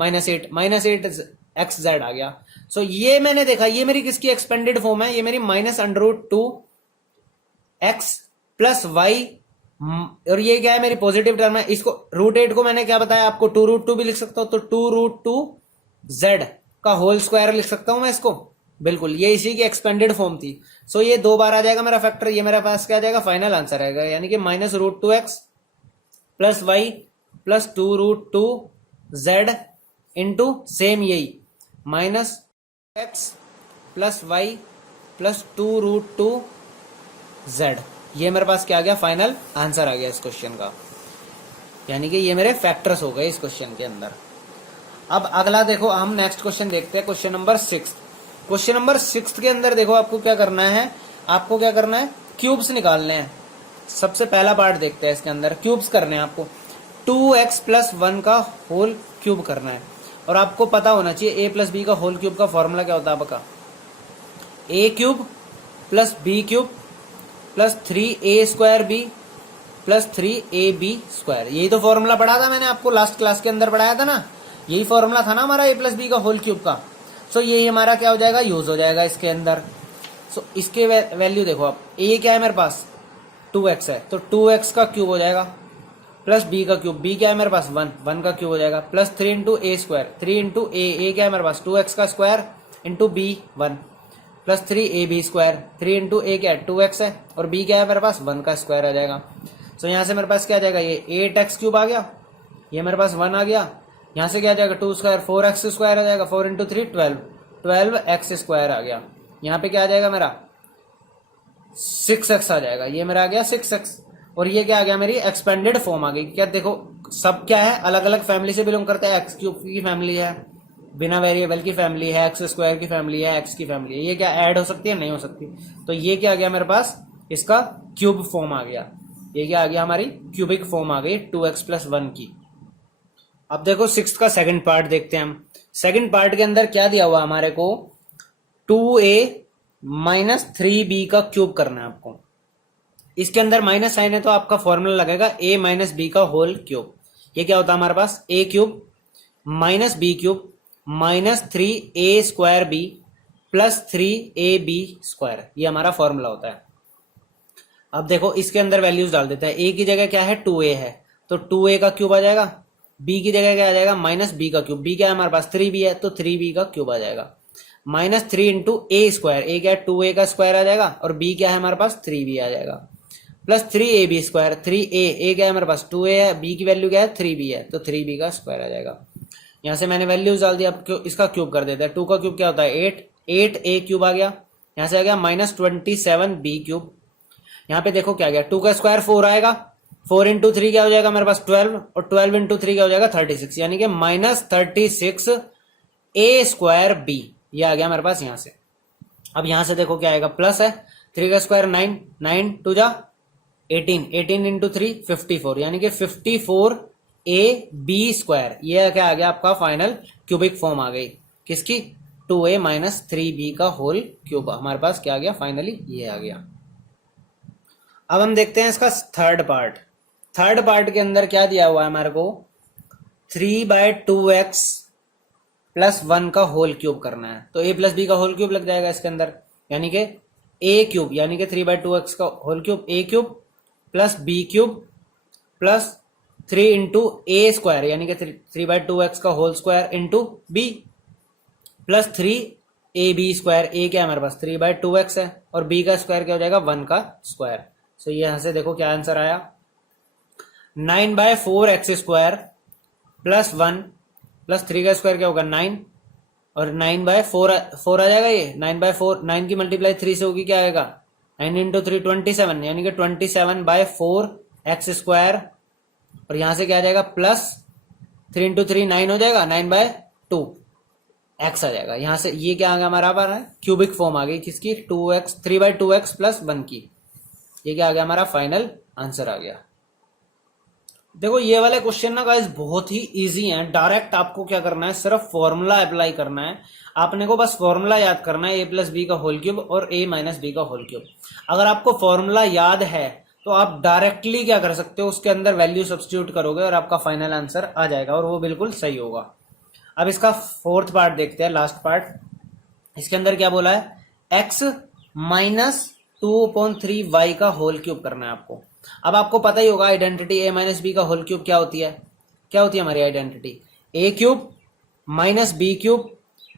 -8 आ गया। सो ये मैंने देखा, ये मेरी किसकी एक्सपेंडेड फॉर्म है, ये मेरी -√2 x प्लस वाई, और ये क्या है, मेरी पॉजिटिव टर्म है। इसको √8 को मैंने क्या बताया आपको, 2√2 भी लिख सकता हूं, तो 2√2z का होल स्क्वायर लिख सकता हूं मैं इसको, बिल्कुल ये इसी की एक्सपेंडेड फॉर्म थी। सो ये 2 बार आ जाएगा मेरा फैक्टर, ये मेरे पास क्या आ जाएगा, फाइनल आंसर आएगा, यानी कि -√2x plus y plus 2√2z into same यही -x plus y plus 2√2z, ये मेरे पास क्या आ गया, फाइनल आंसर आ गया इस क्वेश्चन का, यानी कि ये मेरे फैक्टर्स हो गए इस क्वेश्चन के अंदर। अब अगला देखो, हम नेक्स्ट क्वेश्चन देखते हैं, क्वेश्चन नंबर 6। क्वेश्चन नंबर 6 के अंदर देखो आपको क्या करना है, आपको क्या करना है, क्यूब्स निकालने हैं। सबसे पहला पार्ट देखते हैं, इसके अंदर क्यूब्स करने हैं आपको, 2x प्लस 1 का होल क्यूब करना है। और आपको पता होना चाहिए a प्लस बी का होल क्यूब का फॉर्मूला क्या होता है आपका, a cube plus b cube plus 3a² plus 3ab², यही तो फॉर्मूला पढ़ा था मैंने आपको, लास्ट क्लास के अंदर पढ़ाया था ना, यही फॉर्मूला था ना हमारा a प्लस बी का होल क्यूब का। सो यही हमारा क्या हो जाएगा, यूज हो जाएगा इसके अंदर। सो इसके वैल्यू देखो आप, a क्या है मेरे पास, 2x है, तो 2x का क्यूब हो जाएगा, प्लस b का क्यूब, b क्या है मेरे पास 1 का क्यूब हो जाएगा, plus 3 into a², 3 into a क्या है मेरे पास 2x का square into b 1 plus 3ab², 3 into a क्या है 2x है, और b क्या है मेरे पास 1 का स्क्वायर आ जाएगा। सो यहाँ से मेरे पास क्या आ जाएगा, ये 8x³ आ गया, ये मेरे पास 1 आ गया, यहाँ से क्या आ जाएगा 2 स्क्वायर 4x² आ जाएगा, 4 इंटू 3 12x² आ गया। यहाँ पे क्या आ जाएगा मेरा 6x आ जाएगा, ये मेरा आ गया 6x, और ये क्या आ गया, मेरी एक्सपेंडेड फॉर्म आ गई। क्या देखो सब क्या है, अलग अलग फैमिली से बिलोंग करता है, x³ की फैमिली है, बिना वेरिएबल की फैमिली है, x² की फैमिली है, x की फैमिली है, ये क्या ऐड हो सकती है, नहीं हो सकती। तो ये क्या आ गया मेरे पास, इसका क्यूब फॉर्म आ गया, ये क्या आ गया, हमारी क्यूबिक फॉर्म आ गई 2x प्लस 1 की। अब देखो 6 का सेकंड पार्ट देखते हैं हम। सेकंड पार्ट के अंदर क्या दिया हुआ हमारे को, 2a -3b का क्यूब करना है आपको। इसके अंदर माइनस साइन है तो आपका फॉर्मूला लगेगा a माइनस बी का होल क्यूब। ये क्या होता है हमारे पास, a cube minus b cube minus 3a² b plus 3ab², ये हमारा फॉर्मूला होता है। अब देखो इसके अंदर वैल्यूज डाल देते हैं। a की जगह क्या है, 2a है, तो 2a का क्यूब आ जाएगा। b की जगह क्या आ जाएगा, माइनस b का क्यूब, b क्या है हमारे पास 3b है, तो 3b का क्यूब आ जाएगा। -3 इंटू a², a क्या है 2a का स्क्वायर आ जाएगा, और b क्या है हमारे पास 3b आ जाएगा, प्लस 3ab², 3a क्या है हमारे पास 2a है, b की वैल्यू क्या है 3b है, तो 3b का स्क्वायर आ जाएगा। यहाँ से मैंने वैल्यूज डाल दिया। अब इसका क्यूब कर देते हैं। 2 का क्यूब क्या होता है 8, 8a क्यूब आ गया। यहाँ से आ गया -27b क्यूब। यहाँ पे देखो क्या आ गया, 2 का स्क्वायर 4 आएगा, 4 इंटू 3 क्या हो जाएगा हमारे पास 12, और 12 इंटू 3 क्या हो जाएगा 36, यानी कि -36a²b, ये आ गया हमारे पास यहाँ से। अब यहाँ से देखो क्या आएगा, प्लस है, 3 का स्क्वायर 9, 9 2 जा 18, 18 इंटू 3 54, यानी कि 54ab²। ये क्या आ गया आपका फाइनल क्यूबिक फॉर्म आ गई किसकी, 2a माइनस 3b का होल क्यूब। हमारे पास क्या आ गया फाइनली, ये आ गया। अब हम देखते हैं इसका थर्ड पार्ट। थर्ड पार्ट के अंदर क्या दिया हुआ है हमारे को, 3/2x प्लस 1 का होल क्यूब करना है। तो a प्लस बी का होल क्यूब लग जाएगा इसके अंदर, यानी कि a क्यूब, यानी कि 3/2x का whole cube, a cube plus b cube plus 3 into a², यानी कि 3/2x का whole square into b plus 3ab²। a क्या है हमारे पास 3/2x है, और b का स्क्वायर क्या हो जाएगा 1 का स्क्वायर। सो ये यहां से देखो क्या आंसर आया, 9/4x² प्लस 1 प्लस 3 का स्क्वायर क्या होगा 9, और 9/4 4 आ जाएगा। ये 9/4, 9 की मल्टीप्लाई 3 से होगी, क्या आएगा 9 इंटू 3 27, यानी कि 27/4x², और यहां से क्या आ जाएगा प्लस 3 इंटू 3 9 हो जाएगा, 9/2 x आ जाएगा। यहां से ये क्या आ गया हमारा पास क्यूबिक फॉर्म आ गई किसकी, 2x 3/2x प्लस 1 की। ये क्या आ गया हमारा फाइनल आंसर आ गया। देखो ये वाले क्वेश्चन ना गाइस बहुत ही इजी हैं। डायरेक्ट आपको क्या करना है, सिर्फ फॉर्मूला अप्लाई करना है। आपने को बस फॉर्मूला याद करना है, a प्लस बी का होल क्यूब और a माइनस बी का होल क्यूब। अगर आपको फॉर्मूला याद है तो आप डायरेक्टली क्या कर सकते हो, उसके अंदर वैल्यू सब्स्टिट्यूट करोगे और आपका फाइनल आंसर आ जाएगा, और वो बिल्कुल सही होगा। अब इसका फोर्थ पार्ट देखते हैं, लास्ट पार्ट। इसके अंदर क्या बोला है, x माइनस 2/3y का होल क्यूब करना है आपको। अब आपको पता ही होगा आइडेंटिटी a माइनस बी का होल क्यूब क्या होती है, क्या होती है हमारी identity, a cube minus b cube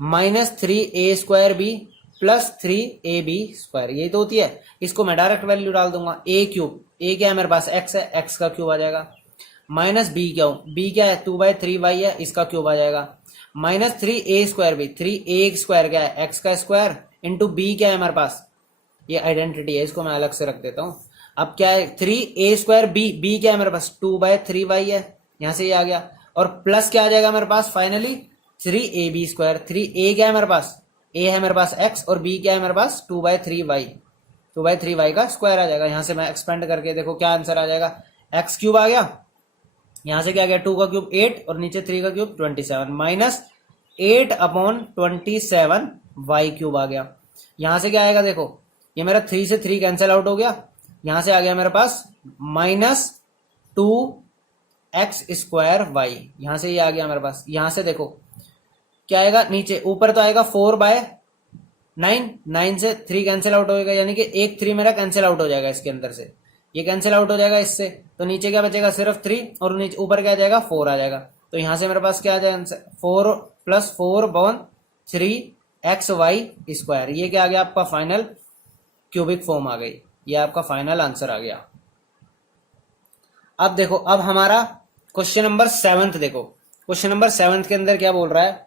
minus 3a²b plus 3ab², यही तो होती है। इसको मैं डायरेक्ट वैल्यू डाल दूंगा, a क्यूब, a क्या है मेरे पास x है, x का क्यूब आ जाएगा, माइनस b क्या है 2/3y है, इसका क्यूब आ जाएगा, माइनस 3a²b, 3a² क्या है x का स्क्वायर इंटू b क्या है हमारे पास, ये आइडेंटिटी है, इसको मैं अलग से रख देता हूं। अब क्या है 3a²b, b क्या है मेरे पास 2/3y है, यहां से ये आ गया, और प्लस क्या आ जाएगा मेरे पास फाइनली 3ab², 3a क्या है मेरे पास, a है मेरे पास x, और b क्या है मेरे पास 2/3y का स्क्वायर आ जाएगा। यहां से मैं एक्सपेंड करके देखो क्या आंसर आ जाएगा, x क्यूब आ गया, यहां से क्या आ गया 2 का क्यूब 8, और नीचे 3 का क्यूब 27, माइनस 8/27y क्यूब आ गया। यहां से क्या आएगा देखो, ये मेरा 3 से 3 कैंसिल आउट हो गया, यहां से आ गया मेरे पास -2x²y, यहां से ये आ गया मेरे पास। यहां से देखो क्या आएगा, नीचे ऊपर तो आएगा 4/9, 9 से 3 कैंसिल आउट होगा, यानी कि एक 3 मेरा कैंसिल आउट हो जाएगा इसके अंदर से, ये कैंसिल आउट हो जाएगा इससे, तो नीचे क्या बचेगा सिर्फ 3, और नीचे ऊपर क्या आ जाएगा 4 आ जाएगा। तो यहां से मेरे पास क्या आ जाएगा 4 + 4/3xy², ये क्या आ गया आपका फाइनल क्यूबिक फॉर्म आ गई, ये आपका फाइनल आंसर आ गया। अब देखो, अब हमारा क्वेश्चन नंबर 7 देखो। क्वेश्चन नंबर 7 के अंदर क्या बोल रहा है,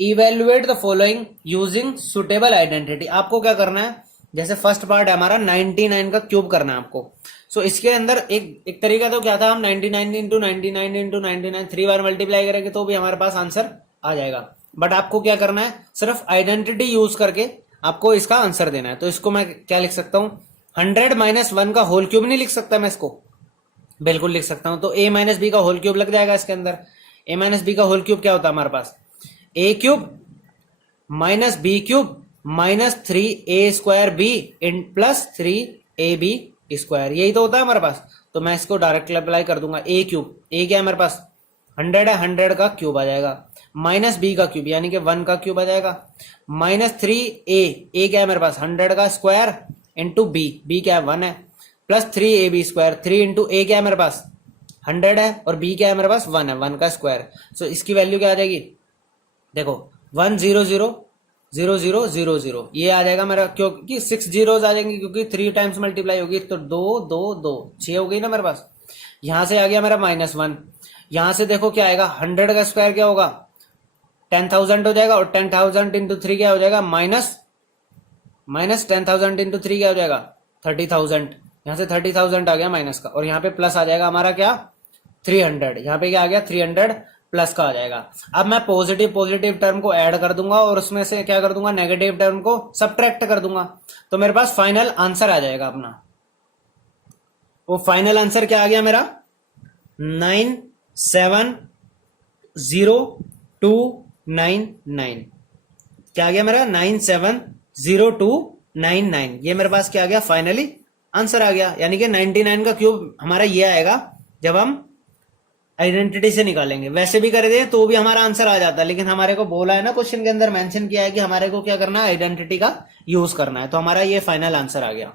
evaluate the following using suitable identity. आपको क्या करना है, जैसे फर्स्ट पार्ट है हमारा 99 का क्यूब करना है आपको। सो इसके अंदर एक तरीका तो क्या था, हम 99 इंटू 99 इंटू 99 3 बार मल्टीप्लाई करेंगे तो भी हमारे पास आंसर आ जाएगा। बट आपको क्या करना है, सिर्फ आइडेंटिटी यूज करके आपको इसका आंसर देना है। तो इसको मैं क्या लिख सकता हूं, 100 - 1 का होल क्यूब नहीं लिख सकता मैं इसको, बिल्कुल लिख सकता हूं। तो a माइनस बी का होल क्यूब लग जाएगा इसके अंदर। a माइनस बी का होल क्यूब क्या होता है हमारे पास, a cube minus b cube -3a² इन प्लस 3ab², यही तो होता है हमारे पास। तो मैं इसको डायरेक्ट अप्लाई कर दूंगा। a³ a क्या है मेरे पास 100 है, 100 का क्यूब आ जाएगा, माइनस b का क्यूब यानी कि 1 का क्यूब आ जाएगा, -3a क्या है मेरे पास 100 का स्क्वायर इंटू b क्या है 1 है, प्लस 3ab², 3 इंटू a क्या है मेरे पास 100 है और b क्या है मेरे पास 1 है, 1 का स्क्वायर। सो इसकी वैल्यू क्या आ जाएगी, देखो 1 0 0 0 0 0 0 ये आ जाएगा मेरा, क्योंकि 6 जीरोज आ जाएंगे क्योंकि 3 टाइम्स मल्टीप्लाई होगी, तो 2 2 2 6 हो गई ना मेरे पास। यहां से आ गया मेरा -1, यहां से देखो क्या आएगा 100 का स्क्वायर क्या होगा 10,000 हो जाएगा, और 10,000 इंटू 3 क्या हो जाएगा माइनस 10,000 इंटू 3 क्या हो जाएगा 30,000, यहां से 30,000 आ गया माइनस का, और यहाँ पे प्लस आ जाएगा हमारा क्या 300, यहाँ पे क्या आ गया 300 प्लस का आ जाएगा। अब मैं पॉजिटिव टर्म को ऐड कर दूंगा और उसमें से क्या कर दूंगा नेगेटिव टर्म को सबट्रैक्ट कर दूंगा, तो मेरे पास फाइनल आंसर आ जाएगा अपना। वो फाइनल आंसर क्या आ गया मेरा 970,299, क्या आ गया मेरा 970,299, ये मेरे पास क्या आ गया फाइनली आंसर आ गया। यानी कि 99 का क्यूब हमारा ये आएगा जब हम आइडेंटिटी से निकालेंगे। वैसे भी कर दे तो भी हमारा आंसर आ जाता है, लेकिन हमारे को बोला है ना क्वेश्चन के अंदर मेंशन किया है कि हमारे को क्या करना है आइडेंटिटी का यूज करना है, तो हमारा ये फाइनल आंसर आ गया।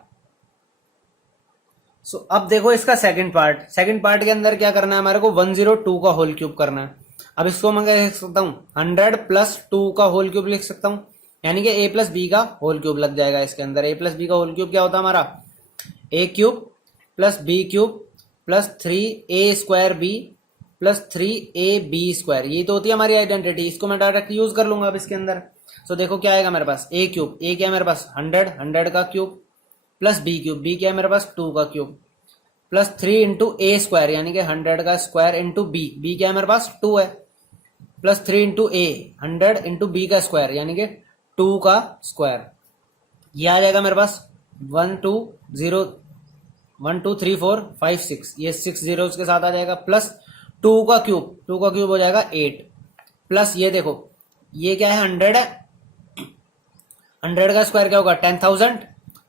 सो अब देखो इसका सेकंड पार्ट के अंदर क्या करना है हमारे को 102 का होल क्यूब करना है। अब इसको मैं क्या लिख सकता हूँ 100 प्लस 2 का होल क्यूब लिख सकता हूँ, यानी कि a प्लस बी का होल क्यूब लग जाएगा इसके अंदर। a प्लस बी का होल क्यूब क्या होता है हमारा a³ plus b³ plus 3a² b plus 3ab², यही तो होती है हमारी आइडेंटिटी। इसको मैं डायरेक्ट यूज कर लूंगा अब इसके अंदर। सो देखो क्या आएगा मेरे पास a³ a क्या है मेरे पास 100 का क्यूब प्लस b³ b क्या है मेरे पास 2 का क्यूब प्लस 3 इंटू a² यानी कि 100 का स्क्वायर इंटू b क्या है मेरे पास 2 है, plus 3 into a 100 into b का स्क्वायर यानी कि 2 का स्क्वायर। ये आ जाएगा मेरे पास 1 2 0 1 2 3 4 5 6, ये 6 जीरोस के साथ आ जाएगा, प्लस 2 का क्यूब हो जाएगा 8, प्लस ये देखो ये क्या है 100 है, 100 का स्क्वायर क्या होगा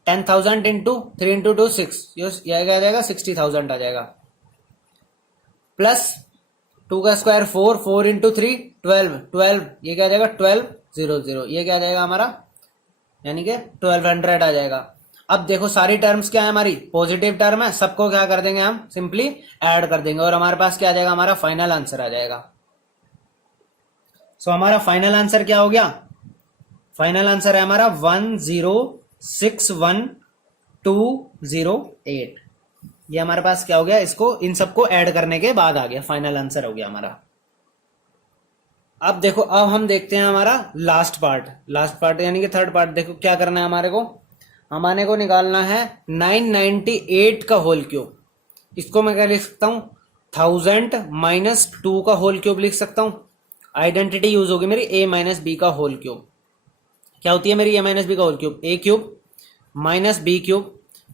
10,000 इंटू 3 इंटू 2 6, ये क्या आ जाएगा 60,000 आ जाएगा, प्लस 2 का स्क्वायर 4 इंटू 3 12, ये क्या आ जाएगा 1200, ये क्या आ जाएगा हमारा यानी कि 1200 आ जाएगा। अब देखो सारी टर्म्स क्या है हमारी पॉजिटिव टर्म है, सबको क्या कर देंगे हम सिंपली ऐड कर देंगे और हमारे पास क्या आ जाएगा हमारा फाइनल आंसर आ जाएगा। सो हमारा फाइनल आंसर क्या हो गया, फाइनल आंसर है हमारा 1061208, ये हमारे पास क्या हो गया, इसको इन सबको ऐड करने के बाद आ गया फाइनल आंसर हो गया हमारा। अब देखो अब हम देखते हैं हमारा लास्ट पार्ट यानी कि थर्ड पार्ट। देखो क्या करना है हमारे को निकालना है 998 का होल क्यूब। इसको मैं क्या लिख सकता हूं 1000 माइनस 2 का होल क्यूब लिख सकता हूं। आइडेंटिटी यूज होगी मेरी a माइनस बी का होल क्यूब, क्या होती है मेरी a माइनस बी का whole cube a³ minus b³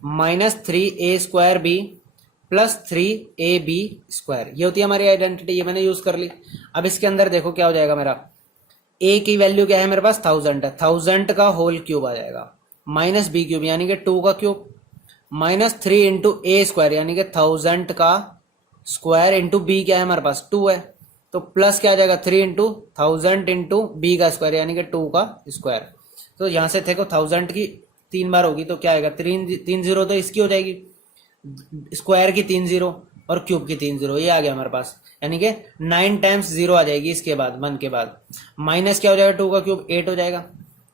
minus 3a² b plus 3ab², ये होती है हमारी आइडेंटिटी, ये मैंने यूज कर ली। अब इसके अंदर देखो क्या हो जाएगा मेरा a की वैल्यू क्या है मेरे पास 1000 है, 1000 का होल क्यूब आ जाएगा, माइनस b³ यानी कि 2 का क्यूब, माइनस 3 इंटू a² यानी कि 1000 का स्क्वायर इंटू b क्या है हमारे पास 2 है, तो प्लस क्या आ जाएगा 3 इंटू 1000 इंटू b का स्क्वायर यानी कि 2 का स्क्वायर। तो यहां से देखो 1000 की 3 बार होगी तो क्या आएगा 3 जीरो, तो इसकी हो जाएगी स्क्वायर की 3 जीरो और क्यूब की 3 जीरो, ये आ गया हमारे पास, यानी कि 9 टाइम्स 0 आ जाएगी इसके बाद 1 के बाद, माइनस क्या हो जाएगा 2 का क्यूब 8 हो जाएगा,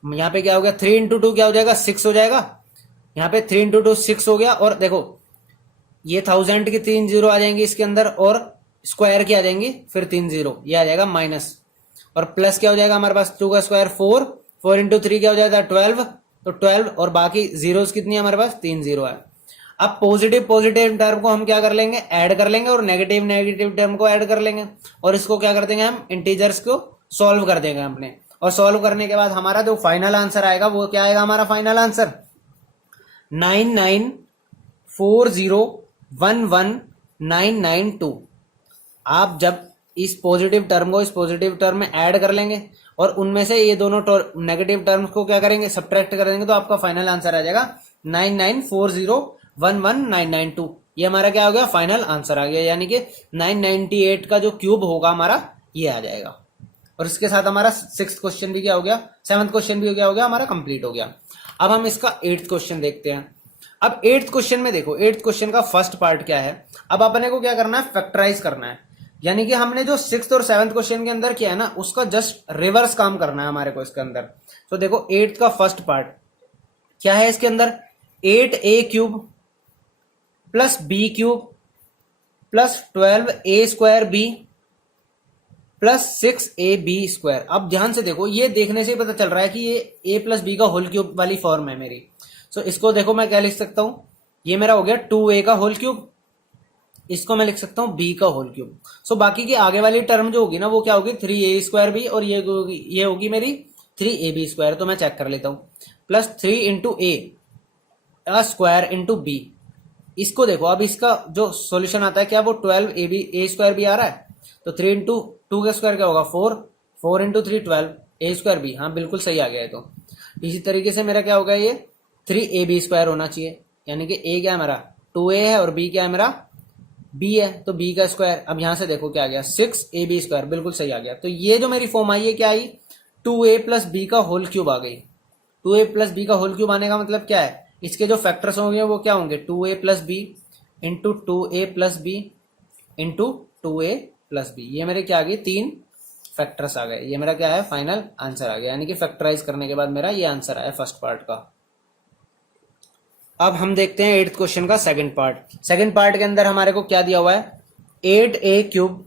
यहाँ पे क्या हो गया 3 इंटू 2 क्या हो जाएगा 6 हो जाएगा, यहाँ पे 3 इंटू 2 6 हो गया, और देखो ये 1000 की 3 जीरो आ जाएंगी इसके अंदर और स्क्वायर की आ जाएंगी फिर 3 जीरो, ये आ जाएगा माइनस, और प्लस क्या हो जाएगा हमारे पास 2 का स्क्वायर 4 इंटू 3 क्या हो जाएगा 12, तो 12 और बाकी जीरोस कितनी है हमारे पास 3 जीरो है। अब पॉजिटिव टर्म को हम क्या कर लेंगे ऐड कर लेंगे और नेगेटिव टर्म को ऐड कर लेंगे, और इसको क्या कर देंगे हम इंटीजर्स को सॉल्व कर देंगे अपने, और सॉल्व करने के बाद हमारा जो फाइनल आंसर आएगा वो क्या आएगा हमारा फाइनल आंसर 9940119992। आप जब इस पॉजिटिव टर्म को इस पॉजिटिव टर्म में ऐड कर लेंगे और उनमें से ये दोनों नेगेटिव टर्म्स को क्या करेंगे, सब्ट्रैक्ट कर देंगे, तो आपका फाइनल आंसर आ जाएगा 9940119992। ये हमारा क्या हो गया, फाइनल आंसर आ गया, यानी कि 998 का जो क्यूब होगा हमारा ये आ जाएगा। और इसके साथ हमारा 6th क्वेश्चन भी क्या हो गया, 7th क्वेश्चन भी क्या हो गया, हमारा कंप्लीट हो गया। अब हम इसका 8th क्वेश्चन देखते हैं। अब 8th क्वेश्चन में देखो, 8th क्वेश्चन का फर्स्ट पार्ट क्या है, अब अपने को क्या करना है, फैक्टराइज करना है। यानी कि हमने जो 6th और 7th क्वेश्चन के अंदर किया है ना, उसका जस्ट रिवर्स काम करना है हमारे को इसके अंदर। तो देखो 8th का फर्स्ट पार्ट क्या है, इसके अंदर 8a cube plus b cube plus 12a square b plus 6ab square. अब ध्यान से देखो, ये देखने से ही पता चल रहा है कि ये a प्लस बी का होल क्यूब वाली फॉर्म है मेरी। सो इसको देखो मैं क्या लिख सकता हूं, ये मेरा हो गया 2a का होल क्यूब, इसको मैं लिख सकता हूं b का होल क्यूब। सो बाकी की आगे वाली टर्म जो होगी ना, वो क्या होगी 3a स्क्वायर बी, और ये होगी मेरी 3ab स्क्वायर। तो मैं चेक कर लेता हूं, प्लस 3 इंटू ए स्क्वायर इंटू बी। इसको देखो, अब इसका जो सॉल्यूशन आता है क्या, वो 12ab a स्क्वायर बी आ रहा है। तो 3 इंटू 2 का स्क्वायर क्या होगा 4, 4 इंटू 3 12 a स्क्वायर बी। हाँ बिल्कुल सही आ गया है। तो इसी तरीके से मेरा क्या होगा, ये 3ab स्क्वायर होना चाहिए, यानी कि a क्या है मेरा 2a है और b क्या है मेरा b है, तो b का स्क्वायर। अब यहां से देखो क्या आ गया 6ab स्क्वायर, बिल्कुल सही आ गया। तो ये जो मेरी फॉर्म आई है क्या आई, 2a प्लस b का होल क्यूब आ गई। 2a प्लस बी का होल क्यूब आने का मतलब क्या है, इसके जो फैक्टर्स होंगे वो क्या होंगे 2a plus B into 2a plus B into 2a plus b. ये मेरे क्या आ गई, 3 फैक्टर्स आ गए। ये मेरा क्या है, फाइनल आंसर आ गया, यानी कि फैक्टराइज करने के बाद मेरा ये आंसर आया फर्स्ट पार्ट का। अब हम देखते हैं 8th क्वेश्चन का सेकंड पार्ट। सेकंड पार्ट के अंदर हमारे को क्या दिया हुआ है, 8a cube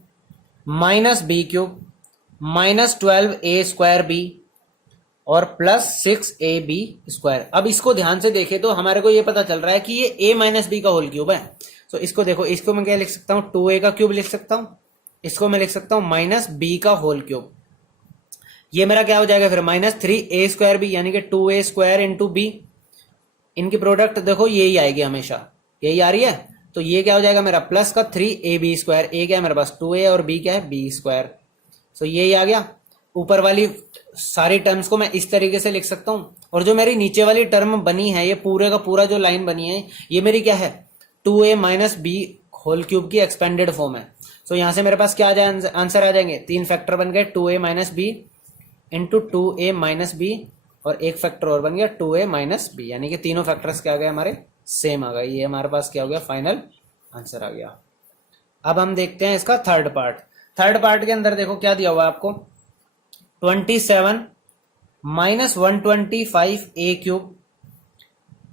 minus b cube minus 12a square b और प्लस 6ab स्क्वायर। अब इसको ध्यान से देखें तो हमारे को ये पता चल रहा है कि ये a माइनस बी का होल क्यूब है। तो इसको देखो, इसको मैं क्या लिख सकता हूँ, 2a का क्यूब लिख सकता हूँ, इसको मैं लिख सकता हूँ माइनस बी का होल क्यूब। ये मेरा क्या हो जाएगा फिर माइनस 3a स्क्वायर बी, यानी कि 2a स्क्वायर इंटू बी। इनकी प्रोडक्ट देखो यही आएगी हमेशा, यही आ रही है। तो ये क्या हो जाएगा मेरा प्लस का 3ab स्क्वायर, a क्या है मेरे पास 2a और b क्या है b स्क्वायर। तो यही आ गया। ऊपर वाली सारी टर्म्स को मैं इस तरीके से लिख सकता हूं, और जो मेरी नीचे वाली टर्म बनी है, ये पूरे का पूरा जो लाइन बनी है, ये मेरी क्या है 2a minus b whole cube की एक्सपेंडेड फॉर्म है। तो यहां से मेरे पास क्या आ जाए, आंसर आ जाएंगे 3 फैक्टर बन गए 2a minus b into 2a minus b, और एक फैक्टर और बन गया 2a माइनस बी, यानी कि तीनों फैक्टर्स क्या आ गए हमारे सेम आ गए। ये हमारे पास क्या हो गया, फाइनल आंसर आ गया। अब हम देखते हैं इसका थर्ड पार्ट। थर्ड पार्ट के अंदर देखो क्या दिया हुआ है आपको, 27 minus 125a cube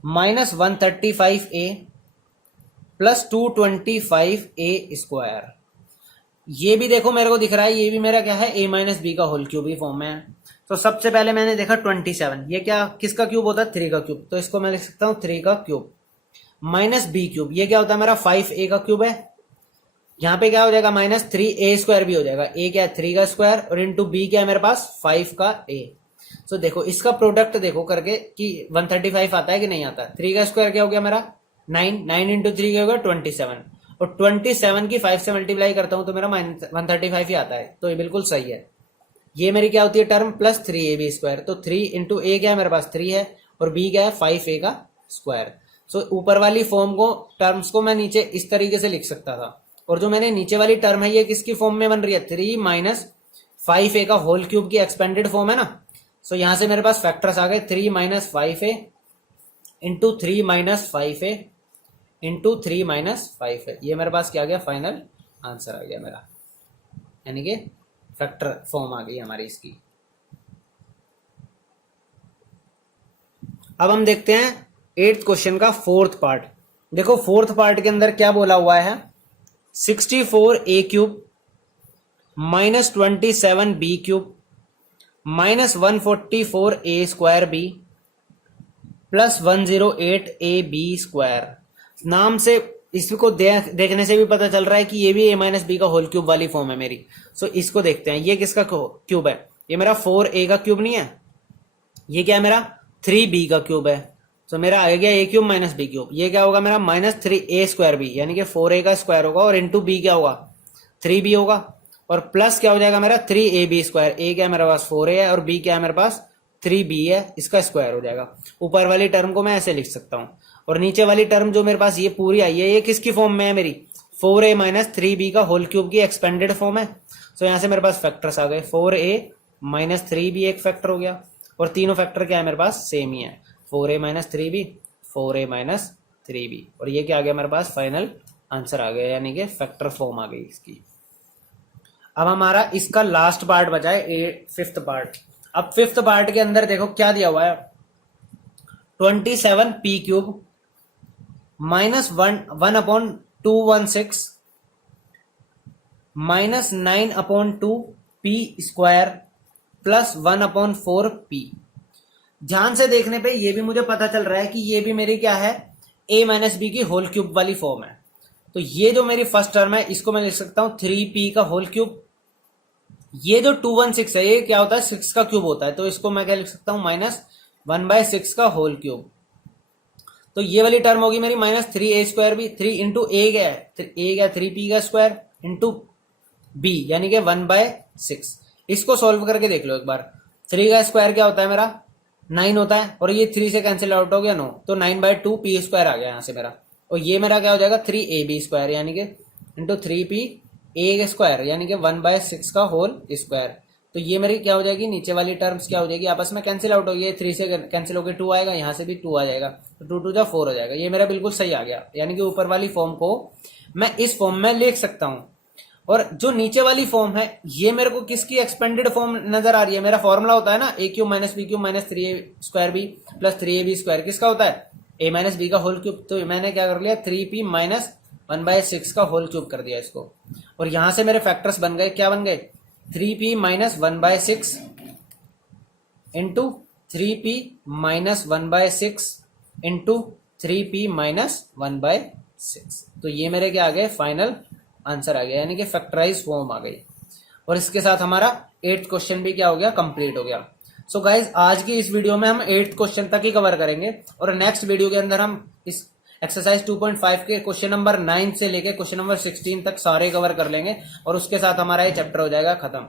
minus 135a plus 225a square. ये भी देखो मेरे को दिख रहा है, ये भी मेरा क्या है a माइनस बी का होल क्यूब ही फॉर्म में है। तो सबसे पहले मैंने देखा 27, ये क्या किसका क्यूब होता है 3 का क्यूब, तो इसको मैं लिख सकता हूँ 3 का क्यूब माइनस बी क्यूब, ये क्या होता है मेरा 5a का क्यूब है। यहाँ पे क्या हो जाएगा माइनस 3a स्क्वायर भी हो जाएगा, a क्या है 3 का स्क्वायर और इंटू बी क्या है मेरे पास 5 का a। तो देखो इसका प्रोडक्ट देखो करके कि 135 आता है कि नहीं आता। 3 का स्क्वायर क्या हो गया मेरा 9, 9 इंटू 3 क्या होगा 27, और 27 की 5 से मल्टीप्लाई करता हूं तो मेरा 135 ही आता है। तो ये बिल्कुल सही है। ये मेरी क्या होती है टर्म प्लस 3ab स्क्वायर, तो 3 इंटू a क्या है मेरे पास 3 है और b क्या है 5a का स्क्वायर। सो ऊपर वाली फॉर्म को टर्म्स को मैं नीचे इस तरीके से लिख सकता था, और जो मैंने नीचे वाली टर्म है ये किसकी फॉर्म में बन रही है 3 माइनस 5a का होल क्यूब की एक्सपेंडेड फॉर्म है ना। सो यहां से मेरे पास फैक्टर्स आ गए 3 minus 5a into 3 minus 5a into 3 minus 5a। ये मेरे पास क्या आ गया फाइनल आंसर आ गया मेरा, यानी कि फैक्टर फॉर्म आ गई हमारी इसकी। अब हम देखते हैं 8th क्वेश्चन का फोर्थ पार्ट। देखो फोर्थ पार्ट के अंदर क्या बोला हुआ है, 64a cube minus 27b cube minus 144a square b plus 108ab square. नाम से इसको देखने से भी पता चल रहा है कि ये भी a माइनस बी का होल क्यूब वाली फॉर्म है मेरी। सो इसको देखते हैं, ये किसका क्यूब है, ये मेरा 4a का क्यूब नहीं है, ये क्या है मेरा 3b का क्यूब है। तो मेरा आ गया a cube minus b cube, ये क्या होगा मेरा माइनस 3a स्क्वायर बी, यानी कि 4a का स्क्वायर होगा और इंटू बी क्या होगा 3b होगा। और प्लस क्या हो जाएगा मेरा 3ab²। ए क्या मेरे पास 4a है और बी क्या है मेरे पास 3b है, इसका स्क्वायर हो जाएगा। ऊपर वाली टर्म को मैं ऐसे लिख सकता हूं और नीचे वाली टर्म जो मेरे पास ये पूरी आई है ये किसकी फॉर्म में है मेरी 4a माइनस 3b का होल क्यूब की एक्सपेंडेड फॉर्म है। तो यहां से मेरे पास फैक्टर्स आ गए 4a माइनस 3b एक फैक्टर हो गया और तीनों फैक्टर क्या है मेरे पास सेम ही है 4a minus 3b 4a minus 3b और ये क्या आ गया मेरे पास फाइनल आंसर आ गया, यानी कि फैक्टर फॉर्म आ गई इसकी। अब हमारा इसका लास्ट पार्ट बचा है फिफ्थ पार्ट। अब फिफ्थ पार्ट के अंदर देखो क्या दिया हुआ है 27p³ minus 1/216 minus 9/2p² plus 1/4p। ध्यान से देखने पे ये भी मुझे पता चल रहा है कि ये भी मेरी क्या है a माइनस बी की होल क्यूब वाली फॉर्म है। तो ये जो मेरी फर्स्ट टर्म है इसको मैं लिख सकता हूं 3p का होल क्यूब। ये जो 216 है ये क्या होता है 6 का क्यूब होता है, तो इसको मैं क्या लिख सकता हूं माइनस 1/6 का होल क्यूब। तो ये वाली टर्म होगी मेरी माइनस 3a² भी 3 इंटू ए गया है, ए गया 3p का स्क्वायर इंटू b यानी कि 1/6। इसको सॉल्व करके देख लो एक बार। 3 का स्क्वायर क्या होता है मेरा 9 होता है और ये 3 से कैंसिल आउट हो गया 9, तो 9/2p² आ गया यहां से मेरा। और ये मेरा क्या हो जाएगा 3ab² यानी कि इंटू 3p² यानी कि 1/6 का होल स्क्वायर। तो ये मेरी क्या हो जाएगी नीचे वाली टर्म्स क्या हो जाएगी आपस में कैंसिल आउट होगी, 3 से कैंसिल होकर 2 आएगा, यहाँ से भी 2 आ जाएगा, तो 2 2 4 हो जाएगा। ये मेरा बिल्कुल सही आ गया, यानी कि ऊपर वाली फॉर्म को मैं इस फॉर्म में लिख सकता हूं। और जो नीचे वाली फॉर्म है ये मेरे को किसकी एक्सपेंडेड फॉर्म नजर आ रही है, मेरा फॉर्मूला होता है ना a³ minus b³ minus 3a² plus 3ab², किसका होता है a माइनस बी का होल क्यूब। तो मैंने क्या कर लिया 3p माइनस 1/6 का होल क्यूब कर दिया इसको। और यहां से मेरे फैक्टर्स बन गए, क्या बन गए 3p minus 1/6 into 3p minus 1/6 into 3p minus 1/6। तो ये मेरे क्या आ गए फाइनल आंसर आ गया, यानी कि फैक्टराइज फॉर्म आ गई। और इसके साथ हमारा 8th क्वेश्चन भी क्या हो गया कंप्लीट हो गया। सो गाइज आज की इस वीडियो में हम 8th क्वेश्चन तक ही कवर करेंगे और नेक्स्ट वीडियो के अंदर हम इस एक्सरसाइज 2.5 के क्वेश्चन नंबर 9 से लेके क्वेश्चन नंबर 16 तक सारे कवर कर लेंगे और उसके साथ हमारा ये चैप्टर हो जाएगा खत्म।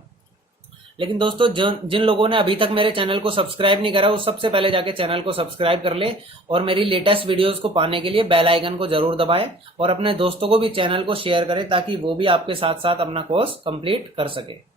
लेकिन दोस्तों जिन लोगों ने अभी तक मेरे चैनल को सब्सक्राइब नहीं करा वो सबसे पहले जाके चैनल को सब्सक्राइब कर ले और मेरी लेटेस्ट वीडियोस को पाने के लिए बेल आइकन को जरूर दबाएं और अपने दोस्तों को भी चैनल को शेयर करें ताकि वो भी आपके साथ साथ अपना कोर्स कंप्लीट कर सके।